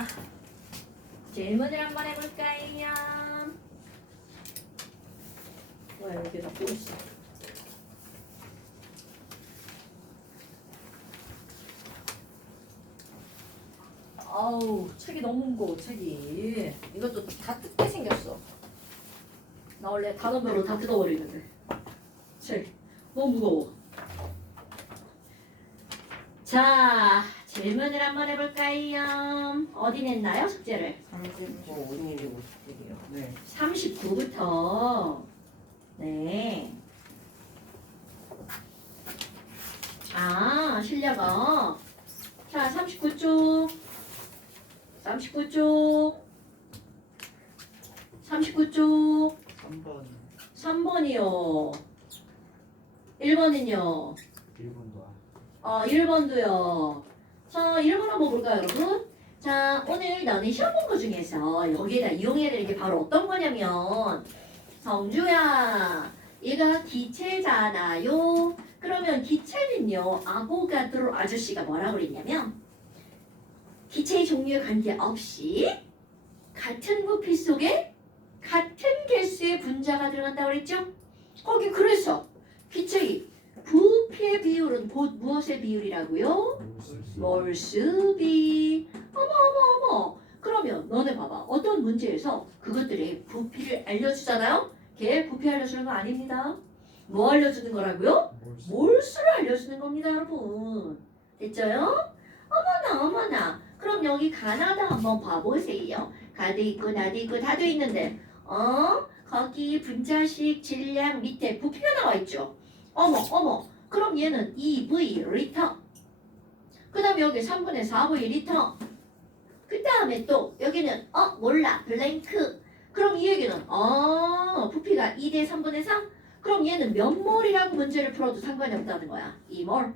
자, 질문을 한번 해볼까요? 왜 여기다 또 있어? 아우, 책이 너무 무거워, 책이. 이것도 다 뜯게 생겼어. 나 원래 단어별로 다 뜯어버리는데. 책, 너무 무거워. 자, 질문을 한번 해볼까요? 어디 냈나요, 숙제를? 39, 51이 50이요. 네. 39부터. 네. 아, 실력어. 자, 39쪽. 39쪽. 39쪽. 3번. 3번이요. 1번은요. 1번도 1번도요. 자, 1번 한번 볼까요, 여러분? 자, 오늘 너네 시험 본 거 중에서 여기에다 이용해야 되는 게 바로 어떤 거냐면, 성주야, 얘가 기체잖아요. 그러면 기체는요, 아보가드로 아저씨가 뭐라고 그랬냐면, 기체의 종류에 관계없이 같은 부피 속에 같은 개수의 분자가 들어간다고 그랬죠? 거기 그래서 기체의 부피의 비율은 곧 무엇의 비율이라고요? 몰수비. 어머. 그러면 너네 봐봐. 어떤 문제에서 그것들의 부피를 알려주잖아요? 걔 부피 알려주는 거 아닙니다. 뭐 알려주는 거라고요? 몰수를 알려주는 겁니다, 여러분. 됐죠요? 어머나. 그럼 여기 가나다 한번 봐보세요. 가도 있고 나도 있고 다도 있는데 거기 분자식 질량 밑에 부피가 나와 있죠. 어머. 그럼 얘는 2V 리터. 그 다음에 여기 3분의 4V 리터. 그 다음에 또 여기는 몰라 블랭크. 그럼 이 얘기는 부피가 2대 3분의 3. 그럼 얘는 몇 몰이라고 문제를 풀어도 상관이 없다는 거야. 2몰.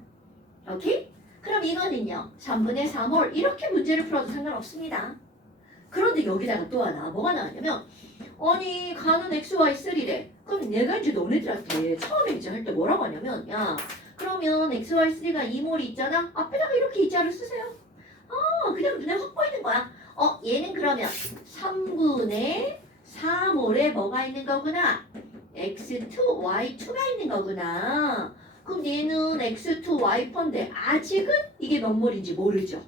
오케이? 그럼 이거는요 3분의 4몰 이렇게 문제를 풀어도 상관없습니다. 그런데 여기다가 또 하나 뭐가 나왔냐면 아니 가는 XY3래. 그럼 내가 이제 너네들한테 처음에 이제 할 때 뭐라고 하냐면 야 그러면 XY3가 2몰이 있잖아. 앞에다가 이렇게 이자를 쓰세요. 그냥 눈에 확 보이는 거야. 얘는 그러면 3분의 4몰에 뭐가 있는 거구나. X2, Y2가 있는 거구나. 그럼 얘는 X2, Y4인데 아직은 이게 몇 몰인지 모르죠.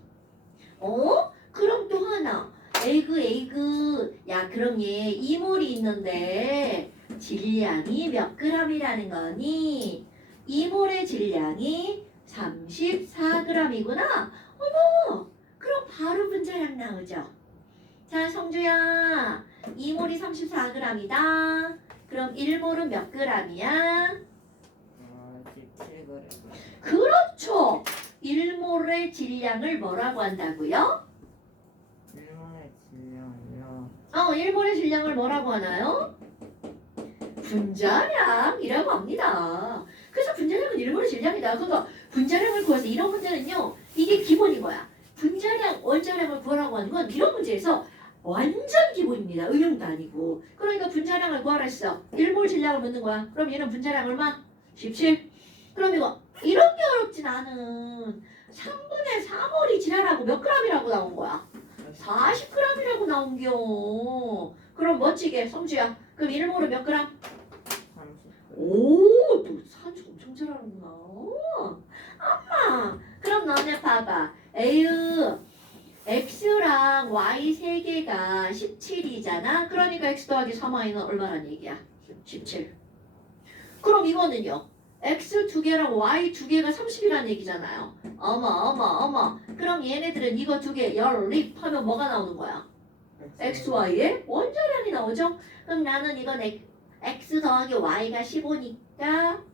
그럼 또 하나. 에그. 야 그럼 얘 2몰이 있는데 질량이 몇 g이라는 거니? 2몰의 질량이 34g이구나. 어머, 그럼 바로 분자량 나오죠. 자, 성주야, 2몰이 34g이다. 그럼 1몰은 몇 g이야? 17g. 그렇죠. 1몰의 질량을 뭐라고 한다고요? 1몰의 질량이요. 1몰의 질량을 뭐라고 하나요? 분자량이라고 합니다. 그래서 분자량은 1몰의 질량이다. 그러니까 분자량을 구해서 이런 문제는요. 이게 기본인 거야. 분자량, 원자량을 구하라고 하는 건 이런 문제에서 완전 기본입니다. 응용도 아니고. 그러니까 분자량을 구하라 했어. 1몰 질량을 묻는 거야. 그럼 얘는 분자량 얼마? 17. 그럼 이거 이렇게 어렵진 않은 3분의 4몰이 지랄하고 몇 g이라고 나온 거야? 40g이라고 나온겨. 그럼 멋지게 성주야. 그럼 1몰은 몇 g? 30g. 오, 너 산수 엄청 잘하는구나. 엄마, 그럼 너네 봐봐. 에휴, X랑 Y 세 개가 17이잖아. 그러니까 X 더하기 3Y는 얼마란 얘기야? 17. 그럼 이거는요. X 두 개랑 Y 두 개가 30이란 얘기잖아요. 어머. 그럼 얘네들은 이거 두 개 열립하면 뭐가 나오는 거야? X, Y의 원자량이 나오죠? 그럼 나는 이건 X 더하기 Y가 15니까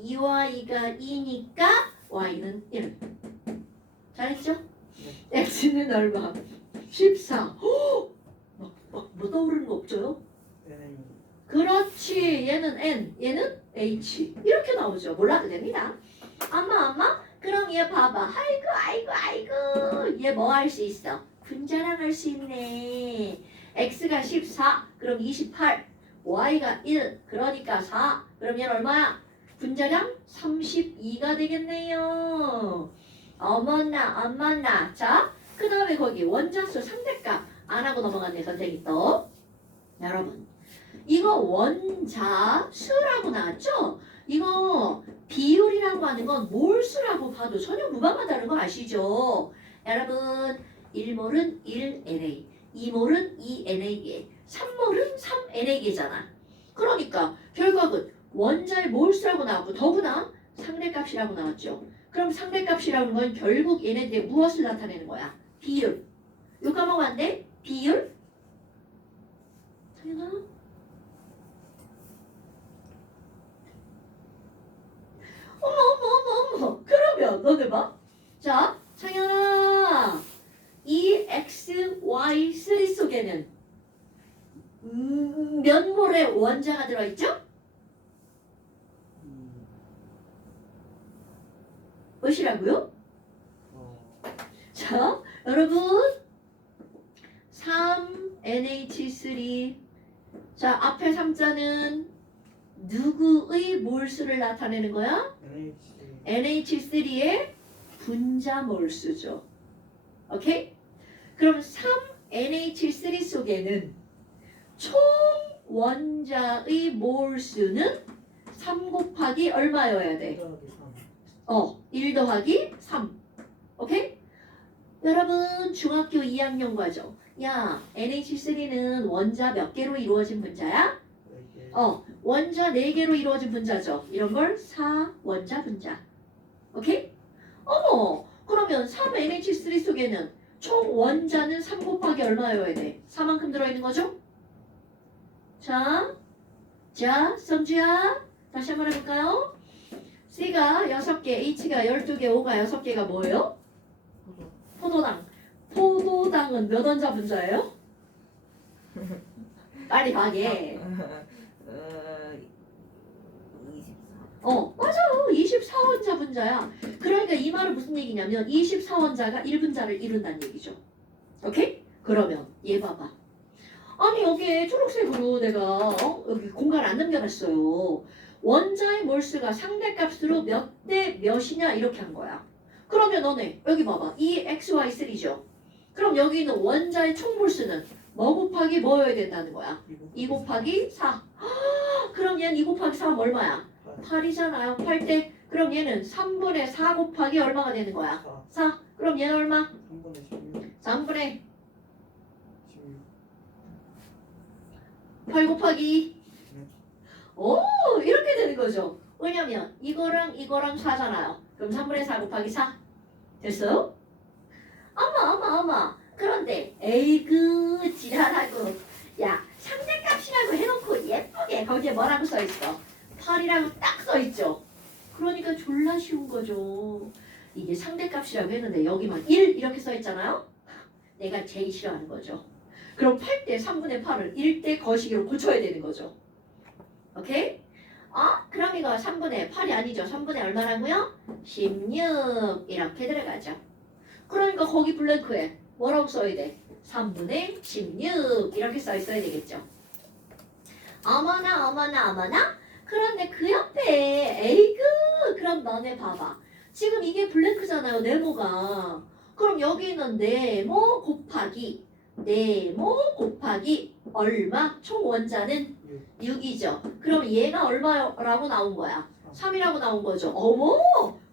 2Y가 2니까 Y는 1. 잘했죠? X는 얼마? 14. 뭐 떠오르는 거 없죠? 그렇지. 얘는 N, 얘는 H. 이렇게 나오죠. 몰라도 됩니다. 엄마. 그럼 얘 봐봐. 아이고. 얘 뭐 할 수 있어? 분자량 할 수 있네. X가 14. 그럼 28. Y가 1. 그러니까 4. 그럼 얘는 얼마야? 분자량 32가 되겠네요. 어머나. 자, 그 다음에 다음에 거기 원자수 상대값 안 하고 넘어갔네 선생님 또. 여러분 이거 원자수라고 나왔죠? 이거 비율이라고 하는 건 몰수라고 봐도 전혀 무방하다는 거 아시죠? 여러분 1몰은 1NA, 2몰은 2NA, 3몰은 3NA잖아. 그러니까 결국은 원자의 몰수라고 나왔고 더구나 상대값이라고 나왔죠. 그럼 상대값이라는 건 결국 얘네들의 무엇을 나타내는 거야? 비율. 요 까먹으면 안 돼? 비율? 당연하? 어머. 그러면 너네 봐. 자, 창현아. 이 XY3 속에는 몇 몰의 원자가 들어있죠? 몇이라고요? 자, 여러분 3NH3 자, 앞에 3자는 누구의 몰수를 나타내는 거야? NH3의 분자 몰수죠. 오케이? 그럼 3NH3 속에는 총 원자의 몰수는 3 곱하기 얼마여야 돼? 1 더하기 3. 오케이? 여러분 중학교 2학년 과정. 야, NH3는 원자 몇 개로 이루어진 분자야? 원자 4개로 이루어진 분자죠. 이런 걸 4원자 분자. 오케이? 어머, 그러면 3NH3 속에는 총 원자는 3 곱하기 얼마여야 돼? 4만큼 들어있는 거죠? 자, 성주야. 다시 한번 해볼까요? C가 6개, H가 12개, O가 6개가 뭐예요? 포도당. 포도당은 몇 원자 분자예요? 빨리 가게. 24. 맞아요. 24원자 분자야. 그러니까 이 말은 무슨 얘기냐면 24원자가 1분자를 이룬다는 얘기죠. 오케이? 그러면 얘 봐봐. 아니 여기에 초록색으로 내가 여기 공간 안 남겨놨어요. 원자의 몰수가 상대값으로 몇 대 몇이냐 이렇게 한 거야. 그러면 너네 여기 봐봐. 이 XY3죠. 그럼 여기 있는 원자의 총 몰수는 뭐 곱하기 뭐여야 된다는 거야? 2 곱하기 4. 그럼 얘는 2 곱하기 4는 얼마야? 8이잖아요. 8대. 그럼 얘는 3분의 4 곱하기 얼마가 되는 거야? 4. 그럼 얘는 얼마? 3분의 8 곱하기 이렇게 되는 거죠. 왜냐면 이거랑 4잖아요. 그럼 3분의 4 곱하기 4 됐어요? 어머. 그런데 에이그 지랄하고 야 상대값이라고 해놓고 예쁘게 거기에 뭐라고 써있어? 8이라고 딱 써있죠. 그러니까 졸라 쉬운 거죠. 이게 상대값이라고 했는데 여기만 1 이렇게 써있잖아요. 내가 제일 싫어하는 거죠. 그럼 8대 3분의 8을 1대 거시기로 고쳐야 되는 거죠. 오케이? 그럼 이거 3분의 8이 아니죠. 3분의 얼마라고요? 16 이렇게 들어가죠. 그러니까 거기 블랭크에 뭐라고 써야 돼? 3분의 16 이렇게 써 있어야 되겠죠. 어머나. 그런데 그 옆에 에이그 그럼 너네 봐봐. 지금 이게 블랭크잖아요. 네모가. 그럼 여기는 네모 곱하기 얼마? 총 원자는 6이죠. 그럼 얘가 얼마라고 나온 거야? 3이라고 나온 거죠. 어머!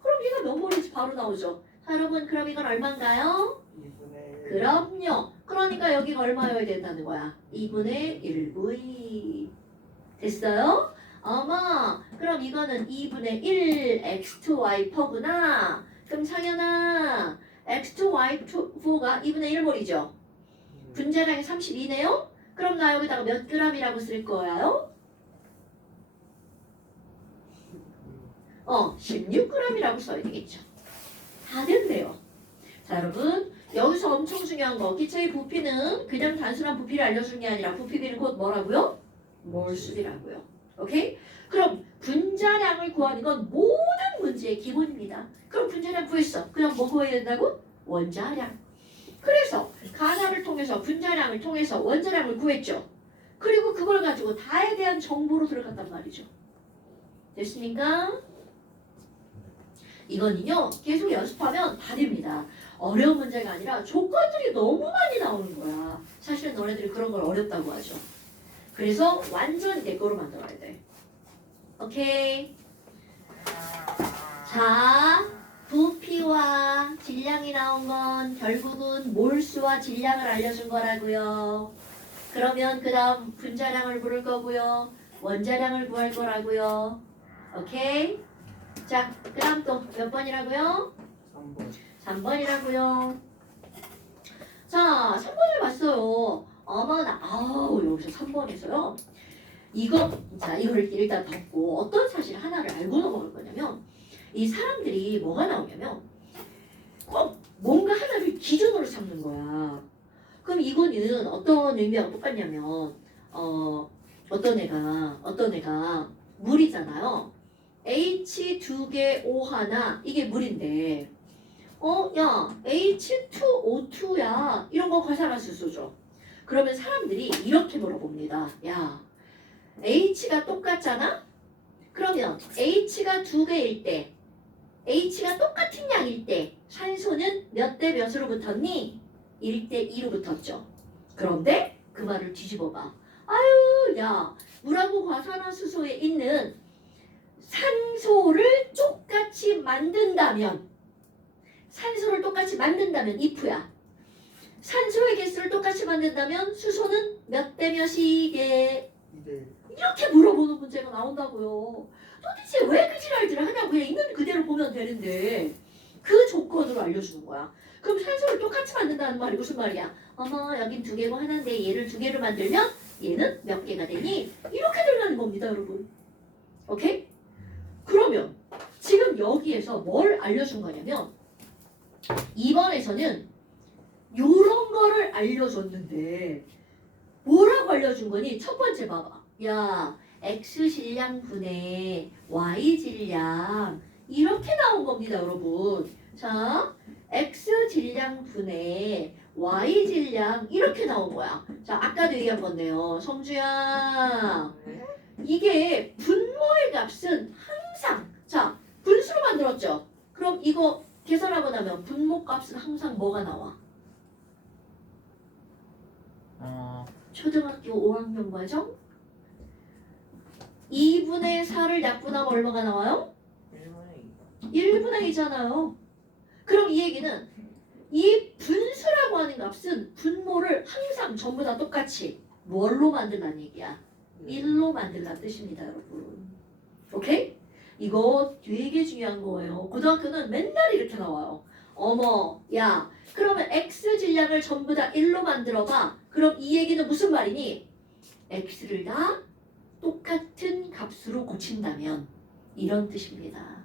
그럼 얘가 몇 몰인지 바로 나오죠. 자, 여러분 그럼 이건 얼마인가요? 2분의 그럼요. 그러니까 여기가 얼마여야 된다는 거야? 2분의 1V. 됐어요? 어머, 그럼 이거는 2분의 1 X2Y4구나. 그럼 상현아, X2Y4가 2분의 1몰이죠. 분자량이 32네요? 그럼 나 여기다가 몇 g이라고 쓸 거예요? 16g이라고 써야 되겠죠. 다 됐네요. 자, 여러분 여기서 엄청 중요한 거 기체의 부피는 그냥 단순한 부피를 알려주는 게 아니라 부피비는 곧 뭐라고요? 몰수비라고요. 오케이? 그럼 분자량을 구하는 건 모든 문제의 기본입니다. 그럼 분자량 구했어. 그냥 뭐 구해야 된다고? 원자량. 그래서 가나를 통해서 분자량을 통해서 원자량을 구했죠. 그리고 그걸 가지고 다에 대한 정보로 들어갔단 말이죠. 됐습니까? 이거는요 계속 연습하면 다 됩니다. 어려운 문제가 아니라 조건들이 너무 많이 나오는 거야. 사실은 너네들이 그런 걸 어렵다고 하죠. 그래서 완전 내 거로 만들어야 돼. 오케이. 자, 부피와 질량이 나온 건 결국은 몰수와 질량을 알려준 거라고요. 그러면 그 다음 분자량을 부를 거고요. 원자량을 구할 거라고요. 오케이? 자, 그 다음 또 몇 번이라고요? 3번. 3번이라고요. 자, 3번을 봤어요. 어머나, 아우, 여기서 3번에서요. 이거를 일단 덮고 어떤 사실 하나를 알고 넘어갈 거냐면, 이 사람들이 뭐가 나오냐면, 꼭 뭔가 하나를 기준으로 삼는 거야. 그럼 이거는 어떤 의미하고 똑같냐면, 어떤 애가 물이잖아요. H 2개 O 하나, 이게 물인데, 야, H2O2야. 이런 거 과산화수소죠. 그러면 사람들이 이렇게 물어봅니다. 야, H가 똑같잖아? 그러면 H가 2개일 때, H가 똑같은 양일 때, 산소는 몇 대 몇으로 붙었니? 1대 2로 붙었죠. 그런데 그 말을 뒤집어 봐. 아유, 야, 물하고 과산화수소에 있는 산소를 똑같이 만든다면 if야. 산소의 개수를 똑같이 만든다면 수소는 몇 대 몇이게? 2대 이렇게 물어보는 문제가 나온다고요. 도대체 왜 그 지랄들을 하냐고. 그냥 있는 그대로 보면 되는데 그 조건으로 알려주는 거야. 그럼 산소를 똑같이 만든다는 말이 무슨 말이야? 어머, 여긴 2개고 하나인데 얘를 2개로 만들면 얘는 몇 개가 되니? 이렇게 들어가는 겁니다, 여러분. 오케이? 그러면 지금 여기에서 뭘 알려준 거냐면 2번에서는 요런 거를 알려줬는데 뭐라고 알려준 거니? 첫 번째 봐봐. 야, X 질량 분의 Y 질량 이렇게 나온 겁니다, 여러분. 자, X 질량 분의 Y 질량 이렇게 나온 거야. 자, 아까도 얘기한 건데요. 성주야, 이게 분모의 값은 항상 자, 분수로 만들었죠. 그럼 이거 계산하고 나면 분모 값은 항상 뭐가 나와? 초등학교 5학년 과정 2분의 4를 약분하면 얼마가 나와요? 1분의 2잖아요. 그럼 이 얘기는 이 분수라고 하는 값은 분모를 항상 전부 다 똑같이 뭘로 만들라는 얘기야? 1로 만들라는 뜻입니다, 여러분. 오케이? 이거 되게 중요한 거예요. 고등학교는 맨날 이렇게 나와요. 어머, 야, 그러면 X 질량을 전부 다 1로 만들어봐. 그럼 이 얘기는 무슨 말이니? X를 다 똑같은 값으로 고친다면 이런 뜻입니다.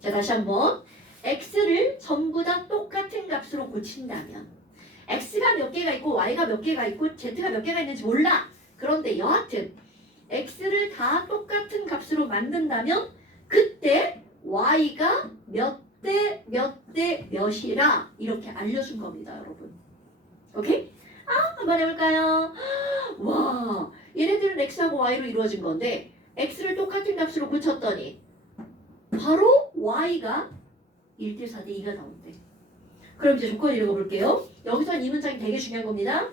자, 다시 한번 X를 전부 다 똑같은 값으로 고친다면 X가 몇 개가 있고 Y가 몇 개가 있고 Z가 몇 개가 있는지 몰라. 그런데 여하튼 X를 다 똑같은 값으로 만든다면 그때 Y가 몇 대 몇이라 이렇게 알려준 겁니다, 여러분. 오케이? 한번 해볼까요? 와, 얘네들은 X하고 Y로 이루어진 건데 X를 똑같은 값으로 고쳤더니 바로 Y가 1대 4대 2가 나온대. 그럼 이제 조건 읽어볼게요. 여기서 이 문장이 되게 중요한 겁니다.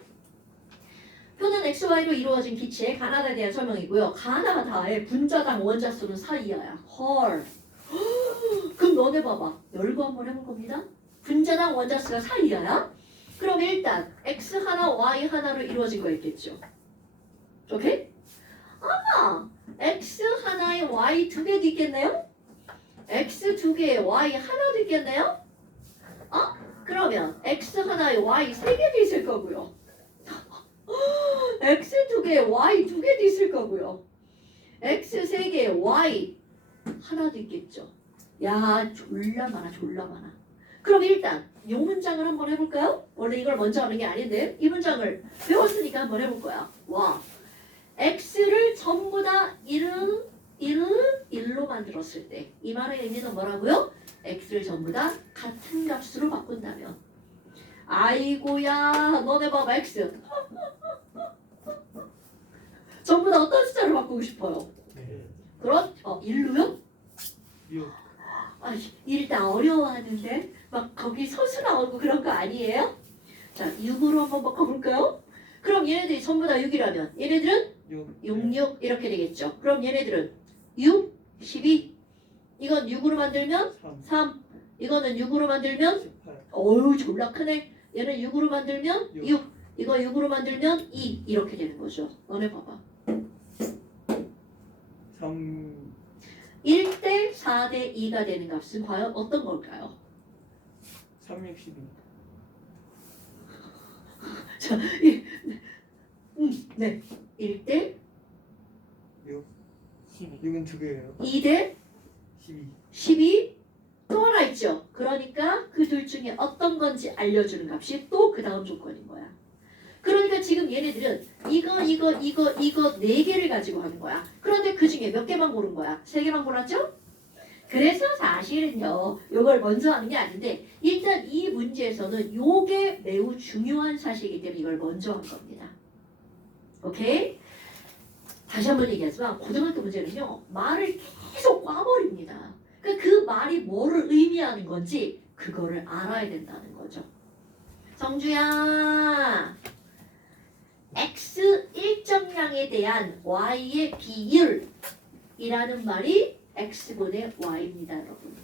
표는 XY로 이루어진 기체의 가나다에 대한 설명이고요. 가나다의 분자당 원자수는 4이하야. 헐. 그럼 너네 봐봐. 열거 한번 해볼 겁니다. 분자당 원자수가 4이하야? 그럼 일단 X 하나, Y 하나로 이루어진 거 있겠죠. 오케이? X 하나에 Y 2개도 있겠네요? X 2개에 Y 하나도 있겠네요? 그러면 X 하나에 Y 3개도 있을 거고요. X 2개에 Y 2개도 있을 거고요. X 3개에 Y 하나도 있겠죠. 야, 졸라 많아. 그럼 일단 이 문장을 한번 해볼까요? 원래 이걸 먼저 하는 게 아닌데 이 문장을 배웠으니까 한번 해볼 거야. 와, X를 전부 다 1로 만들었을 때 이 말의 의미는 뭐라고요? X를 전부 다 같은 값으로 바꾼다면 아이고야, 너네 봐봐. X 전부 다 어떤 숫자로 바꾸고 싶어요? 그렇? 1로요? 6 일단 어려워하는데 막 거기 서수 나오고 그런 거 아니에요? 자, 6으로 한번 바꿔볼까요? 그럼 얘네들이 전부 다 6이라면 얘네들은 6, 6 이렇게 되겠죠. 그럼 얘네들은 6, 12 이건 6으로 만들면 3 이거는 6으로 만들면 18. 어유 졸라 크네. 얘는 6으로 만들면 6 이거 6으로 만들면 2 이렇게 되는 거죠. 너네 봐봐. 3. 1대 4대 2가 되는 값은 과연 어떤 걸까요? 3, 6, 12. 자, 네. 1대 6은 2개예요. 2대 12. 12 또 하나 있죠. 그러니까 그 둘 중에 어떤 건지 알려주는 값이 또 그 다음 조건인 거야. 그러니까 지금 얘네들은 이거 4개를 가지고 하는 거야. 그런데 그 중에 몇 개만 고른 거야? 3개만 골랐죠? 그래서 사실은요, 요걸 먼저 하는 게 아닌데 일단 이 문제에서는 요게 매우 중요한 사실이기 때문에 이걸 먼저 한 겁니다. 오케이? 다시 한번 얘기하지만 고등학교 문제는요, 말을 계속 꽈버립니다. 그러니까 그 말이 뭐를 의미하는 건지 그거를 알아야 된다는 거죠. 정주야, x 일정량에 대한 y의 비율이라는 말이 x분의 y입니다, 여러분.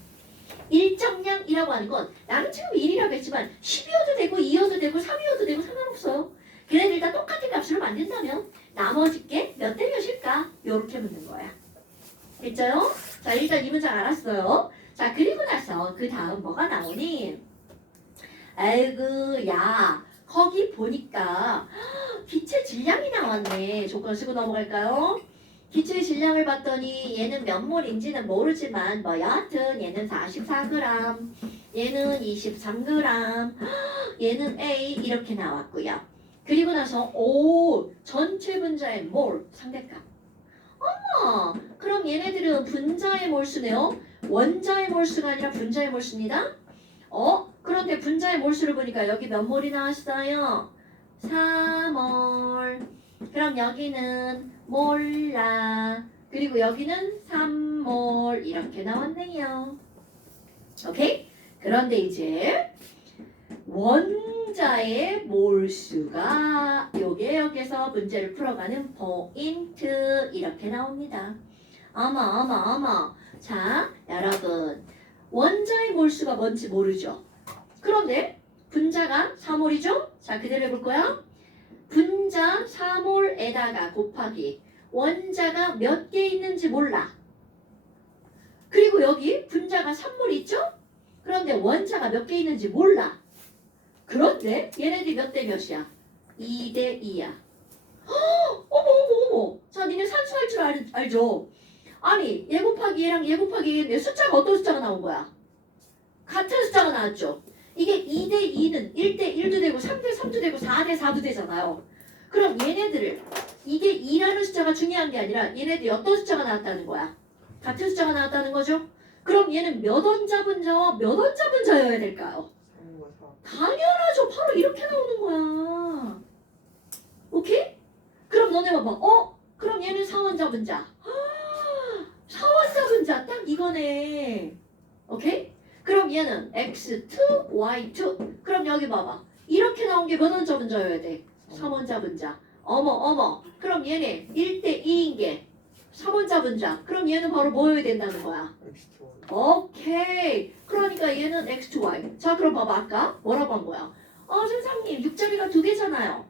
일정량이라고 하는 건 나는 지금 1이라고 했지만 10이어도 되고 2여도 되고 3이어도 되고 상관없어요. 걔네들 다 똑같은 값으로 만든다면 나머지 게 몇 대 몇일까? 요렇게 묻는 거야. 됐죠? 자, 일단 이 문장 알았어요. 자, 그리고 나서 그 다음 뭐가 나오니? 아이고, 야, 거기 보니까 기체 질량이 나왔네. 조건 쓰고 넘어갈까요? 기체 질량을 봤더니 얘는 몇 몰인지는 모르지만 뭐 여하튼 얘는 44g, 얘는 23g, 얘는 A 이렇게 나왔고요. 그리고 나서 오, 전체 분자의 몰 상대값. 그럼 얘네들은 분자의 몰수네요. 원자의 몰수가 아니라 분자의 몰수입니다. 그런데 분자의 몰수를 보니까 여기 몇 몰이 나왔어요? 4몰. 그럼 여기는 몰라. 그리고 여기는 3몰 이렇게 나왔네요. 오케이? 그런데 이제 원자의 몰수가 요게 여기서 문제를 풀어가는 포인트 이렇게 나옵니다. 어머. 자, 여러분. 원자의 몰수가 뭔지 모르죠? 그런데 분자가 4몰이죠? 자, 그대로 해볼 거야. 분자 4몰에다가 곱하기 원자가 몇 개 있는지 몰라. 그리고 여기 분자가 3몰 있죠? 그런데 원자가 몇 개 있는지 몰라. 그런데 얘네들이 몇 대 몇이야? 2대 2야. 어머. 자, 니네 산수할 줄 알죠? 아니, 얘 곱하기 얘랑 얘 곱하기 얘인데 숫자가 어떤 숫자가 나온 거야? 같은 숫자가 나왔죠? 이게 2대 2는 1대 1도 되고 3대 3도 되고 4대 4도 되잖아요. 그럼 얘네들을 이게 2라는 숫자가 중요한 게 아니라 얘네들이 어떤 숫자가 나왔다는 거야? 같은 숫자가 나왔다는 거죠? 그럼 얘는 몇 원자 분자와 몇 원자 분자여야 될까요? 3과 4. 당연하죠. 바로 이렇게 나오는 거야. 오케이? 그럼 너네 봐봐. 그럼 얘는 4원자 분자. 4원자 분자 딱 이거네. 오케이? 그럼 얘는 x2, y2. 그럼 여기 봐봐. 이렇게 나온 게 몇 원자 분자여야 돼? 3원자 분자. 어머. 그럼 얘네 1대 2인 게 3원자 분자. 그럼 얘는 바로 뭐여야 된다는 거야? X2Y. 오케이. 그러니까 얘는 x2y. 자, 그럼 봐봐. 아까 뭐라고 한 거야? 선생님 6자리가 2개잖아요.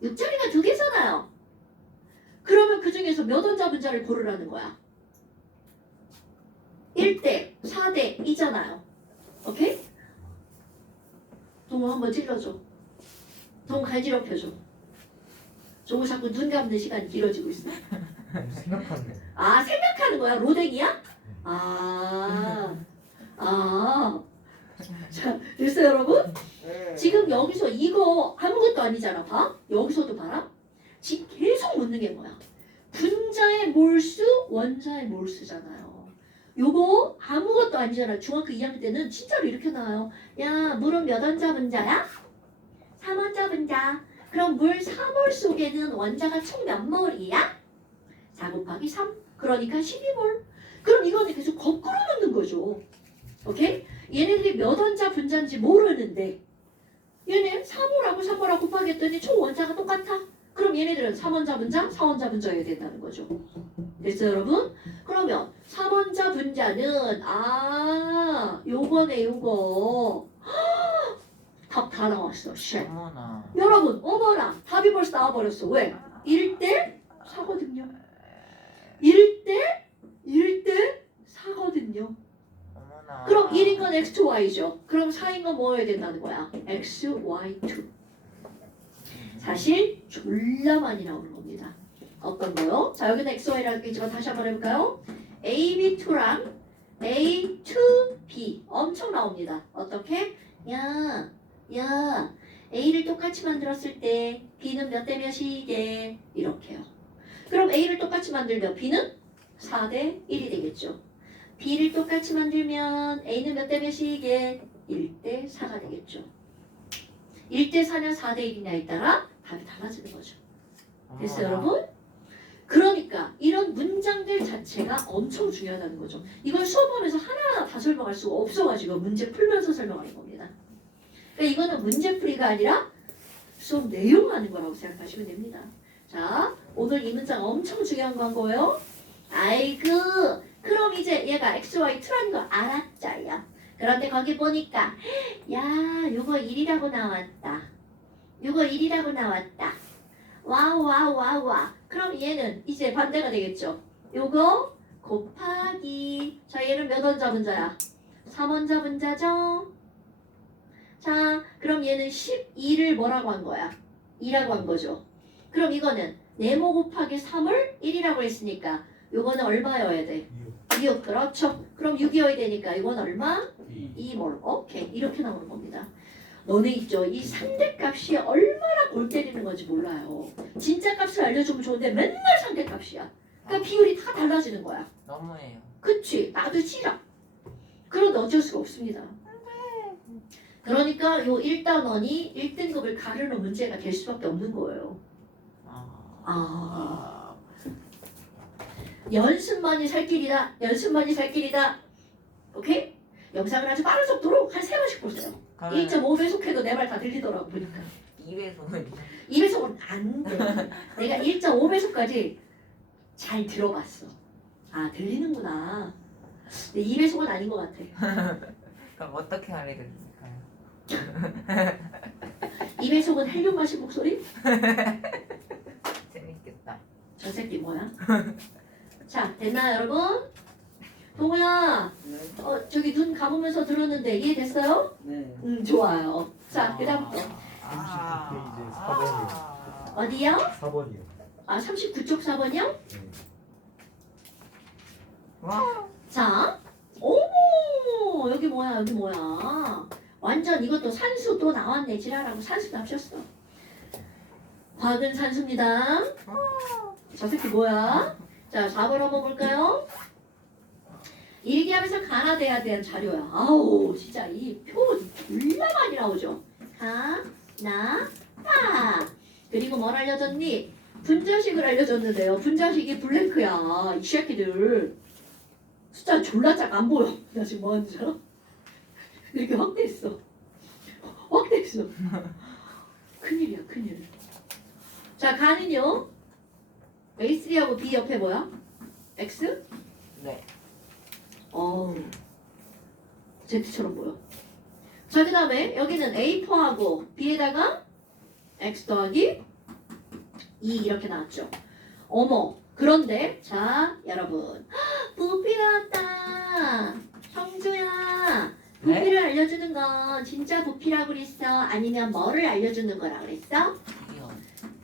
6자리가 2개잖아요. 그러면 그 중에서 몇 원자 분자를 고르라는 거야? 1대 4대 2잖아요. 오케이? 동호 한번 찔러줘. 동호 갈지럽혀줘. 동호 자꾸 눈 감는 시간이 길어지고 있어. 생각하네. 아, 생각하는 거야? 로댕이야? 자, 됐어요, 여러분? 네. 지금 여기서 이거 아무것도 아니잖아. 봐? 여기서도 봐라. 지금 계속 묻는 게 뭐야? 분자의 몰수, 원자의 몰수잖아요. 요거 아무것도 아니잖아. 중학교 2학년 때는 진짜로 이렇게 나와요. 야, 물은 몇 원자 분자야? 3원자 분자. 그럼 물 4몰 속에는 원자가 총 몇 몰이야? 4 곱하기 3. 그러니까 12몰. 그럼 이거는 계속 거꾸로 묻는 거죠. 오케이? 얘네들이 몇 원자 분자인지 모르는데 얘네 3호라고 3호라고 곱하겠더니 초원자가 똑같아. 그럼 얘네들은 3원자 분자, 4원자 분자여야 된다는 거죠. 됐어요, 여러분? 그러면 3원자 분자는 요거네, 요거. 답 다 나왔어. 쉣. 어머나. 여러분, 어머나. 답이 벌써 나와버렸어. 왜? 1대 4거든요. 1대 4거든요. 어머나. 그럼 1인 건 x, y죠. 그럼 4인 건 뭐여야 된다는 거야? x, y2. 사실 졸라 많이 나오는 겁니다. 어떤 거요? 자, 여기는 x, y라고 있지만 다시 한번 해볼까요? ab2랑 a2b 엄청 나옵니다. 어떻게? 야, a를 똑같이 만들었을 때 b는 몇 대 몇이게? 이렇게요. 그럼 a를 똑같이 만들면 b는 4대 1이 되겠죠. b를 똑같이 만들면 a는 몇 대 몇이게? 1대 4가 되겠죠. 1대 4냐 4대 1이냐에 따라 답이 달라지는 거죠. 됐어요, 여러분? 그러니까 이런 문장들 자체가 엄청 중요하다는 거죠. 이걸 수업하면서 하나하나 다 설명할 수가 없어가지고 문제 풀면서 설명하는 겁니다. 그러니까 이거는 문제풀이가 아니라 수업 내용하는 거라고 생각하시면 됩니다. 자, 오늘 이 문장 엄청 중요한 거 한 거예요. 아이고, 그럼 이제 얘가 x, y, 2라는 거 알았자야. 그런데 거기 보니까 야, 요거 1이라고 나왔다. 요거 1이라고 나왔다. 와. 그럼 얘는 이제 반대가 되겠죠. 요거 곱하기. 자, 얘는 몇 원자 분자야? 3원자 분자죠? 자, 그럼 얘는 12를 뭐라고 한 거야? 2라고 한 거죠. 그럼 이거는 네모 곱하기 3을 1이라고 했으니까 요거는 얼마여야 돼? 6. 그렇죠. 그럼 6이어야 되니까 이건 얼마? 2몰. 오케이. 이렇게 나오는 겁니다. 너네 있죠? 이 상대값이 얼마나 골 때리는 건지 몰라요. 진짜 값을 알려주면 좋은데 맨날 상대값이야. 그러니까 비율이 다 달라지는 거야. 너무해요. 그치? 나도 싫어. 그런데 어쩔 수가 없습니다. 그러니까 요 1단원이 1등급을 가르는 문제가 될 수밖에 없는 거예요. 연습만이 살 길이다. 오케이? 영상을 아주 빠른 속도로 한 3번씩 보세요. 1.5배속 해도 내 말 다 들리더라고 보니까. 2배속은 2배속은 안 돼. 내가 1.5배속까지 잘 들어봤어. 아, 들리는구나. 근데 2배속은 아닌 것 같아. 그럼 어떻게 알려드릴까요? 2배속은 헬륨 마신 목소리? 재밌겠다. 저 새끼 뭐야? 자, 됐나 여러분? 동우야, 네. 저기 눈 감으면서 들었는데 이해됐어요? 네. 좋아요. 자, 그 다음부터. 39페이지 4번이요. 어디요? 4번이요. 아, 39쪽 4번이요? 네. 와. 자, 어머, 여기 뭐야? 완전 이것도 산수 또 나왔네. 지랄하고 산수 납셨어. 과학은 산수입니다. 저 새끼 뭐야? 자, 4번 한번 볼까요? 일기하면서 가나돼야 되는 자료야. 아우, 진짜 이 표 졸라 많이 나오죠. 가나다. 그리고 뭘 알려줬니? 분자식을 알려줬는데요. 분자식이 블랭크야. 이 새끼들. 숫자 졸라 작 안 보여. 나 지금 뭐 하는 줄 알아? 이렇게 확대했어. 큰일이야, 큰일. 자, 가는요. A3하고 B 옆에 뭐야? X? 네. Z처럼 보여. 자, 그 다음에 여기는 A4하고 B에다가 X 더하기 2 이렇게 나왔죠. 어머, 그런데 자, 여러분. 부피 나왔다. 성주야. 부피를 알려주는 건 진짜 부피라고 그랬어? 아니면 뭐를 알려주는 거라 그랬어? 이요.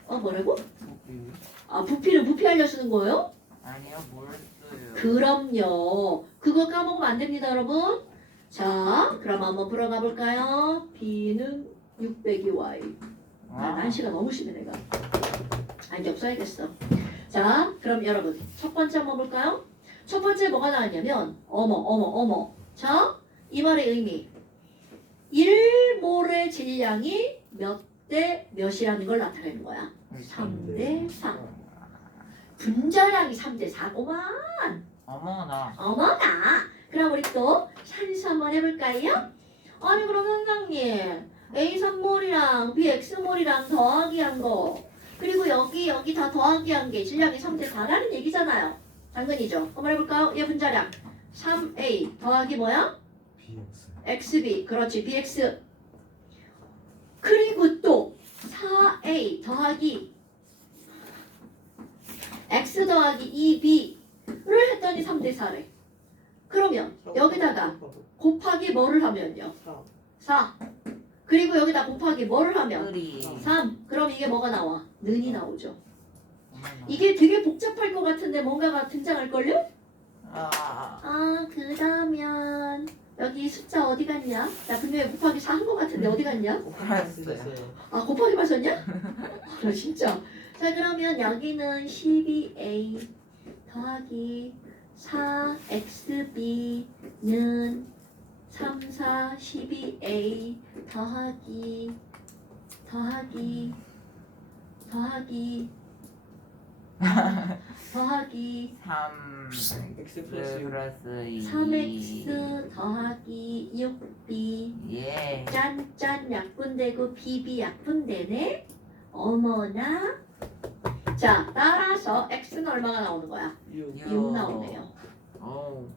뭐라고? 부피. 아, 부피 알려주는 거예요? 아니요, 모르겠어요. 그럼요. 그거 까먹으면 안 됩니다, 여러분. 자, 그럼 한번 풀어가 볼까요? B는 600y. 난시가 너무 심해, 내가. 안경 써야겠어. 자, 그럼 여러분, 첫 번째 한번 볼까요? 첫 번째 뭐가 나왔냐면, 어머. 자, 이 말의 의미. 1몰의 질량이 몇 대 몇이라는 걸 나타내는 거야. 3대 4. 분자량이 3대 4고만. 어머나. 어머나. 그럼 우리 또 산수 한번 해볼까요? 아니 그럼 선생님 A 3몰이랑 B X몰이랑 더하기 한 거 그리고 여기 다 더하기 한 게 질량이 3대 4라는 얘기잖아요. 당근이죠. 한번 해볼까요? 얘 분자량 3A 더하기 뭐야? BX. XB 그렇지 BX 그리고 또 4A 더하기 X 더하기 2B를 했더니 3대 4래. 그러면 여기다가 곱하기 뭐를 하면요? 4. 그리고 여기다 곱하기 뭐를 하면? 끓이. 3. 그럼 이게 뭐가 나와? 는이 나오죠. 어머나. 이게 되게 복잡할 것 같은데 뭔가가 등장할걸요? 아, 그러면 여기 숫자 어디 갔냐? 나 분명히 곱하기 4 한 것 같은데 어디 갔냐? 오라였어요. 아 곱하기 맞췄냐? 아 진짜. 자 그러면 여기는 12A 더하기 4XB는 3, 4, 12A 더하기 3 X 플러스 6. 플러스 2. 3X 더하기 6B 예. 짠짠 약분되고 BB 약분되네. 어머나. 자 따라서 X는 얼마가 나오는 거야? 6. 6 나오네요. 어우.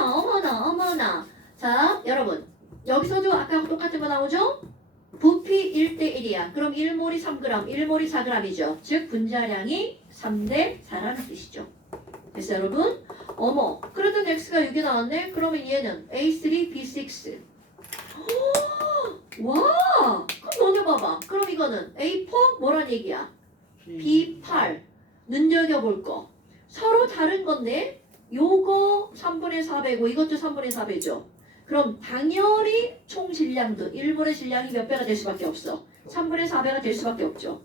어머나. 자 여러분 여기서도 아까 똑같은 거 나오죠? 부피 1대1이야. 그럼 1몰이 3g, 1몰이 4g이죠. 즉 분자량이 3대 4라는 뜻이죠. 그래서 여러분 어머 그래도 x가 6이 나왔네? 그러면 얘는 A3, B6 와 그럼 너네 봐봐. 그럼 이거는 A4 뭐란 얘기야? B8 눈여겨볼 거 서로 다른 건데 요거 3분의 4배고 이것도 3분의 4배죠. 그럼 당연히 총 질량도 1몰의 질량이 몇 배가 될 수밖에 없어. 3분의 4배가 될 수밖에 없죠.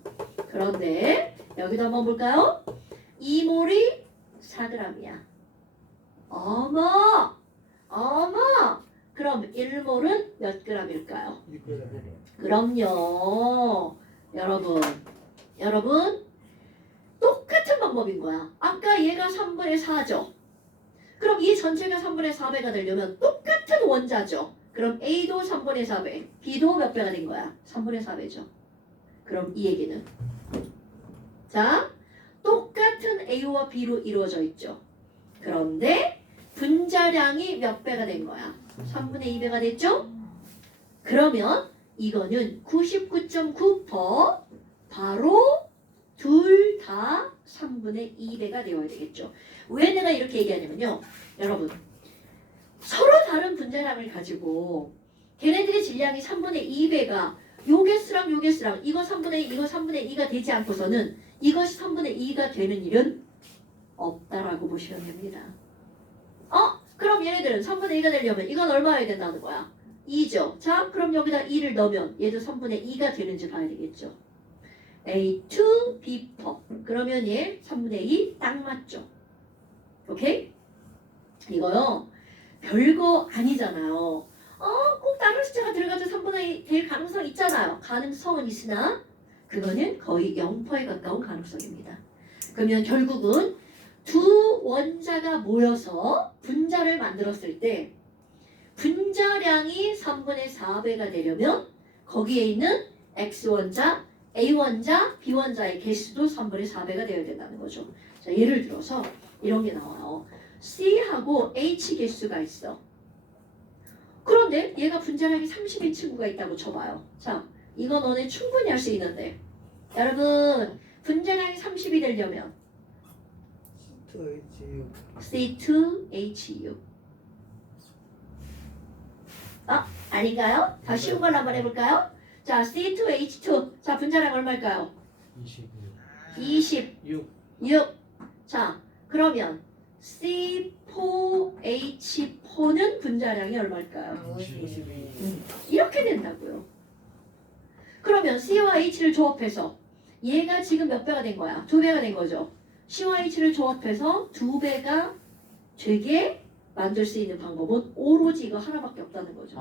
그런데 여기도 한번 볼까요? 2몰이 4g이야. 어머! 그럼 1몰은 몇 g일까요? 6g. 그럼요. 여러분 똑같은 방법인 거야. 아까 얘가 3분의 4죠. 그럼 이 전체가 3분의 4배가 되려면 똑같은 원자죠. 그럼 A도 3분의 4배, B도 몇 배가 된 거야? 3분의 4배죠. 그럼 이 얘기는 자, 똑같은 A와 B로 이루어져 있죠. 그런데 분자량이 몇 배가 된 거야? 3분의 2배가 됐죠? 그러면 이거는 99.9% 바로 둘 다 3분의 2배가 되어야 되겠죠. 왜 내가 이렇게 얘기하냐면요. 여러분 서로 다른 분자량을 가지고 걔네들의 질량이 3분의 2배가 요 개수랑 요 개수랑 이거 3분의 2, 이거 3분의 2가 되지 않고서는 이것이 3분의 2가 되는 일은 없다라고 보시면 됩니다. 그럼 얘네들은 3분의 2가 되려면 이건 얼마여야 된다는 거야? 2죠. 자 그럼 여기다 2를 넣으면 얘도 3분의 2가 되는지 봐야 되겠죠. A2, B4 그러면 얘 3분의 2 딱 맞죠. 오케이? 이거요 별거 아니잖아요. 꼭 다른 숫자가 들어가서 3분의 2 될 가능성 있잖아요. 가능성은 있으나 그거는 거의 0%에 가까운 가능성입니다. 그러면 결국은 두 원자가 모여서 분자를 만들었을 때 분자량이 3분의 4배가 되려면 거기에 있는 X원자, A원자, B원자의 개수도 3분의 4배가 되어야 된다는 거죠. 자, 예를 들어서 이런 게 나와요. C하고 H 개수가 있어. 그런데 얘가 분자량이 30인 친구가 있다고 쳐봐요. 자, 이거 너네 충분히 할 수 있는데 여러분 분자량이 30이 되려면 C2H6 아닌가요? 더 쉬운 걸 한번 해볼까요? 자, C2H2 자 분자량 얼마일까요? 26. 26 자, 그러면 C4H4는 분자량이 얼마일까요? 52. 이렇게 된다고요. 그러면 C와 H를 조합해서 얘가 지금 몇 배가 된 거야? 2배가 된 거죠. C와 H를 조합해서 2배가 되게 만들 수 있는 방법은 오로지 이거 하나밖에 없다는 거죠.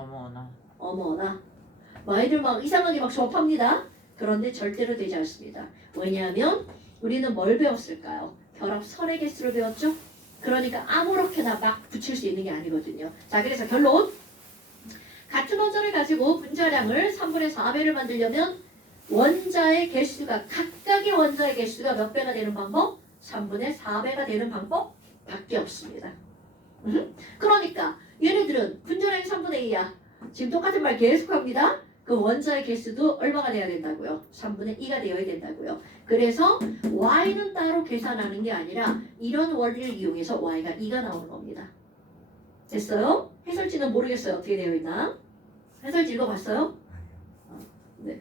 어머나. 아이들 막 이상하게 막 조합합니다. 그런데 절대로 되지 않습니다. 왜냐하면 우리는 뭘 배웠을까요? 결합선의 개수를 배웠죠? 그러니까 아무렇게나 막 붙일 수 있는 게 아니거든요. 자, 그래서 결론. 같은 원자를 가지고 분자량을 3분의 4배를 만들려면 원자의 개수가 각각의 원자의 개수가 몇 배가 되는 방법? 3분의 4배가 되는 방법밖에 없습니다. 그러니까 얘네들은 분자량이 3분의 2야. 지금 똑같은 말 계속합니다. 그 원자의 개수도 얼마가 돼야 된다고요? 3분의 2가 되어야 된다고요. 그래서 y는 따로 계산하는 게 아니라 이런 원리를 이용해서 y가 2가 나오는 겁니다. 됐어요? 해설지는 모르겠어요. 어떻게 되어 있나? 해설지 읽어봤어요? 네.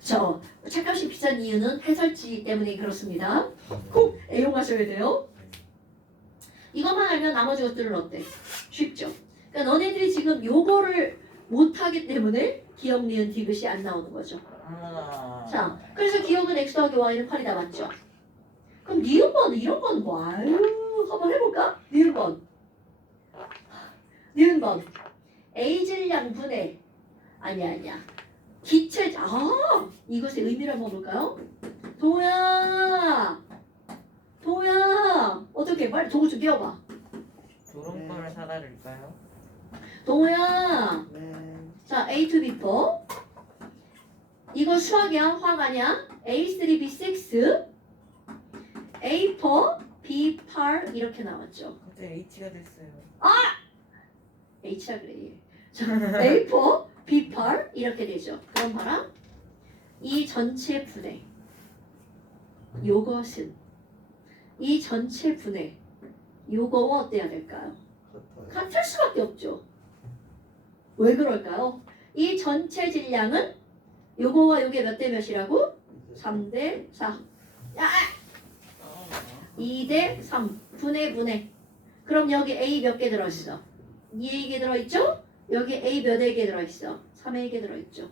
저 책값이 비싼 이유는 해설지 때문에 그렇습니다. 꼭 애용하셔야 돼요. 이것만 알면 나머지 것들은 어때? 쉽죠? 그러니까 너네들이 지금 요거를 못하기 때문에 기억, 니은, 디귿이 안 나오는 거죠. 자, 그래서 기억은 x 더하기 y는 8이다 맞죠? 그럼 니은번 이런 건 뭐? 아유, 한번 해볼까? 니은번 A 질량 분의 아니야 기체 이것의 의미를 한번 볼까요? 도야 어떻게 빨리 도구 좀 띄워봐. 도롱거를 사다 줄까요? 동호야 네. 자 A to B4 이거 수학이야 화학 아니야? A3B6 A4 B8 이렇게 나왔죠. 갑자기 H가 됐어요. H라 그래. 자, A4 B8 이렇게 되죠. 그럼 봐라. 이 전체 분해 요것은 이 전체 분해 요거와 어때야 될까요? 같을 수밖에 없죠. 왜 그럴까요? 이 전체 질량은 요거와 요게 몇 대 몇이라고? 3대 4. 2대 3. 분해. 그럼 여기 A 몇 개 들어있어? 2개 들어있죠? 여기 A 몇 개 들어있어? 3개 들어있죠.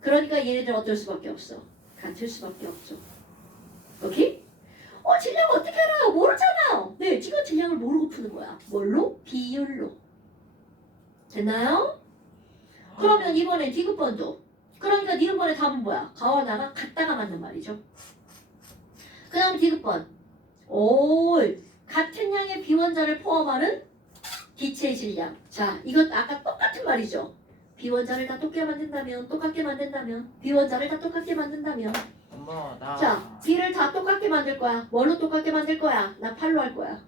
그러니까 얘네들 어떨 수밖에 없어? 같을 수밖에 없죠. 오케이? 질량 어떻게 알아요? 모르잖아요. 네, 지금 질량을 모르고 푸는 거야. 뭘로? 비율로. 됐나요? 그러면 이번엔 디귿번도. 그러니까 니은번의 답은 뭐야? 가와 나가 같다가 맞는 말이죠. 그 다음 디귿번. 같은 양의 비원자를 포함하는 기체의 질량. 자, 이것 아까 똑같은 말이죠. 비원자를 다 똑같게 만든다면 비원자를 다 똑같게 만든다면 엄마 나. 자, B를 다 똑같게 만들 거야. 뭘로 똑같게 만들 거야? 나 8로 할 거야.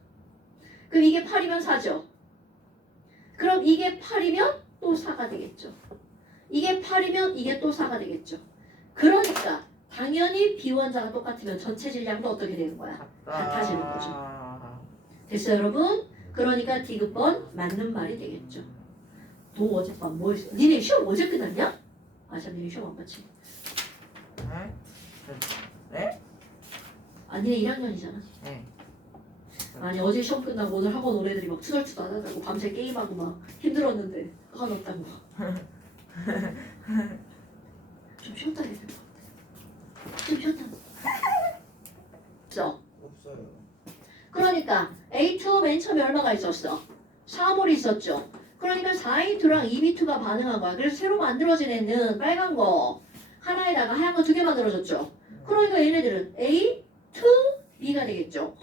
그럼 이게 8이면 4죠. 그럼 이게 8이면 또 4가 되겠죠. 이게 8이면 이게 또 4가 되겠죠. 그러니까 당연히 비원자가 똑같으면 전체 질량도 어떻게 되는 거야? 같아지는 거죠. 됐어요, 여러분? 그러니까 디귿번 맞는 말이 되겠죠. 너 어젯밤 뭐 했어? 니네 시험 어제 끝났냐? 참 니네 시험 안 봤지. 네? 네? 니네 1학년이잖아. 네. 아니 어제 시험 끝나고 오늘 학원 온 애들이 막 투덜투덜하다고 밤새 게임하고 막 힘들었는데 화가 났다고 좀 쉬었다 해야 될 것 같아. 좀 쉬었다. 없어요. 그러니까 A2 맨 처음에 얼마가 있었어? 4몰이 있었죠. 그러니까 4A2랑 2B2가 반응한 거야. 그래서 새로 만들어진 애는 빨간 거 하나에다가 하얀 거 2개 만들어졌죠. 그러니까 얘네들은 A, 2B가 되겠죠.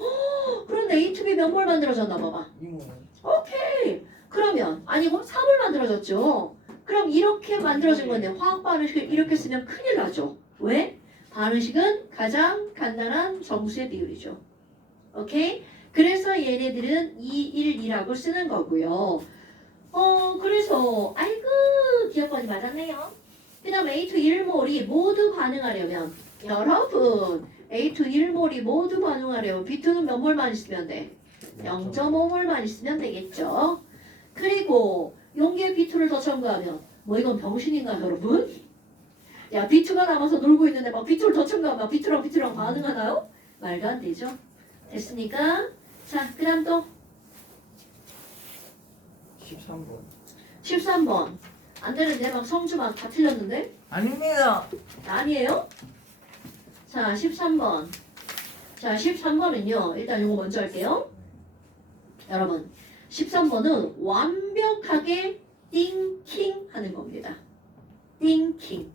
그런데 A, 2B 몇 몰 만들어졌나 봐봐. 이모. 오케이. 그러면 아니고 3을 만들어졌죠. 그럼 이렇게 만들어진 건데 화학 반응식을 이렇게 쓰면 큰일 나죠. 왜? 반응식은 가장 간단한 정수의 비율이죠. 오케이? 그래서 얘네들은 2, 1, 2라고 쓰는 거고요. 그래서 아이고 기억번이 맞았네요. 그 다음 A2 1몰이 모두 반응하려면 여러분 A2 1몰이 모두 반응하려면 B2는 몇 몰만 있으면 돼? 0.5몰만 있으면 되겠죠. 그리고 용기에 B2를 더 첨가하면 뭐 이건 병신인가 여러분? 야 B2가 남아서 놀고 있는데 막 B2를 더 첨가하면 B2랑 반응하나요? 말도 안 되죠. 됐으니까 자 그 다음 또 13번. 13번 안 되는데 막 성주 막 다 틀렸는데? 아닙니다. 아니에요? 자 13번 자 13번은요 일단 요거 먼저 할게요. 여러분 13번은 완벽하게 띵킹 하는 겁니다. 띵킹.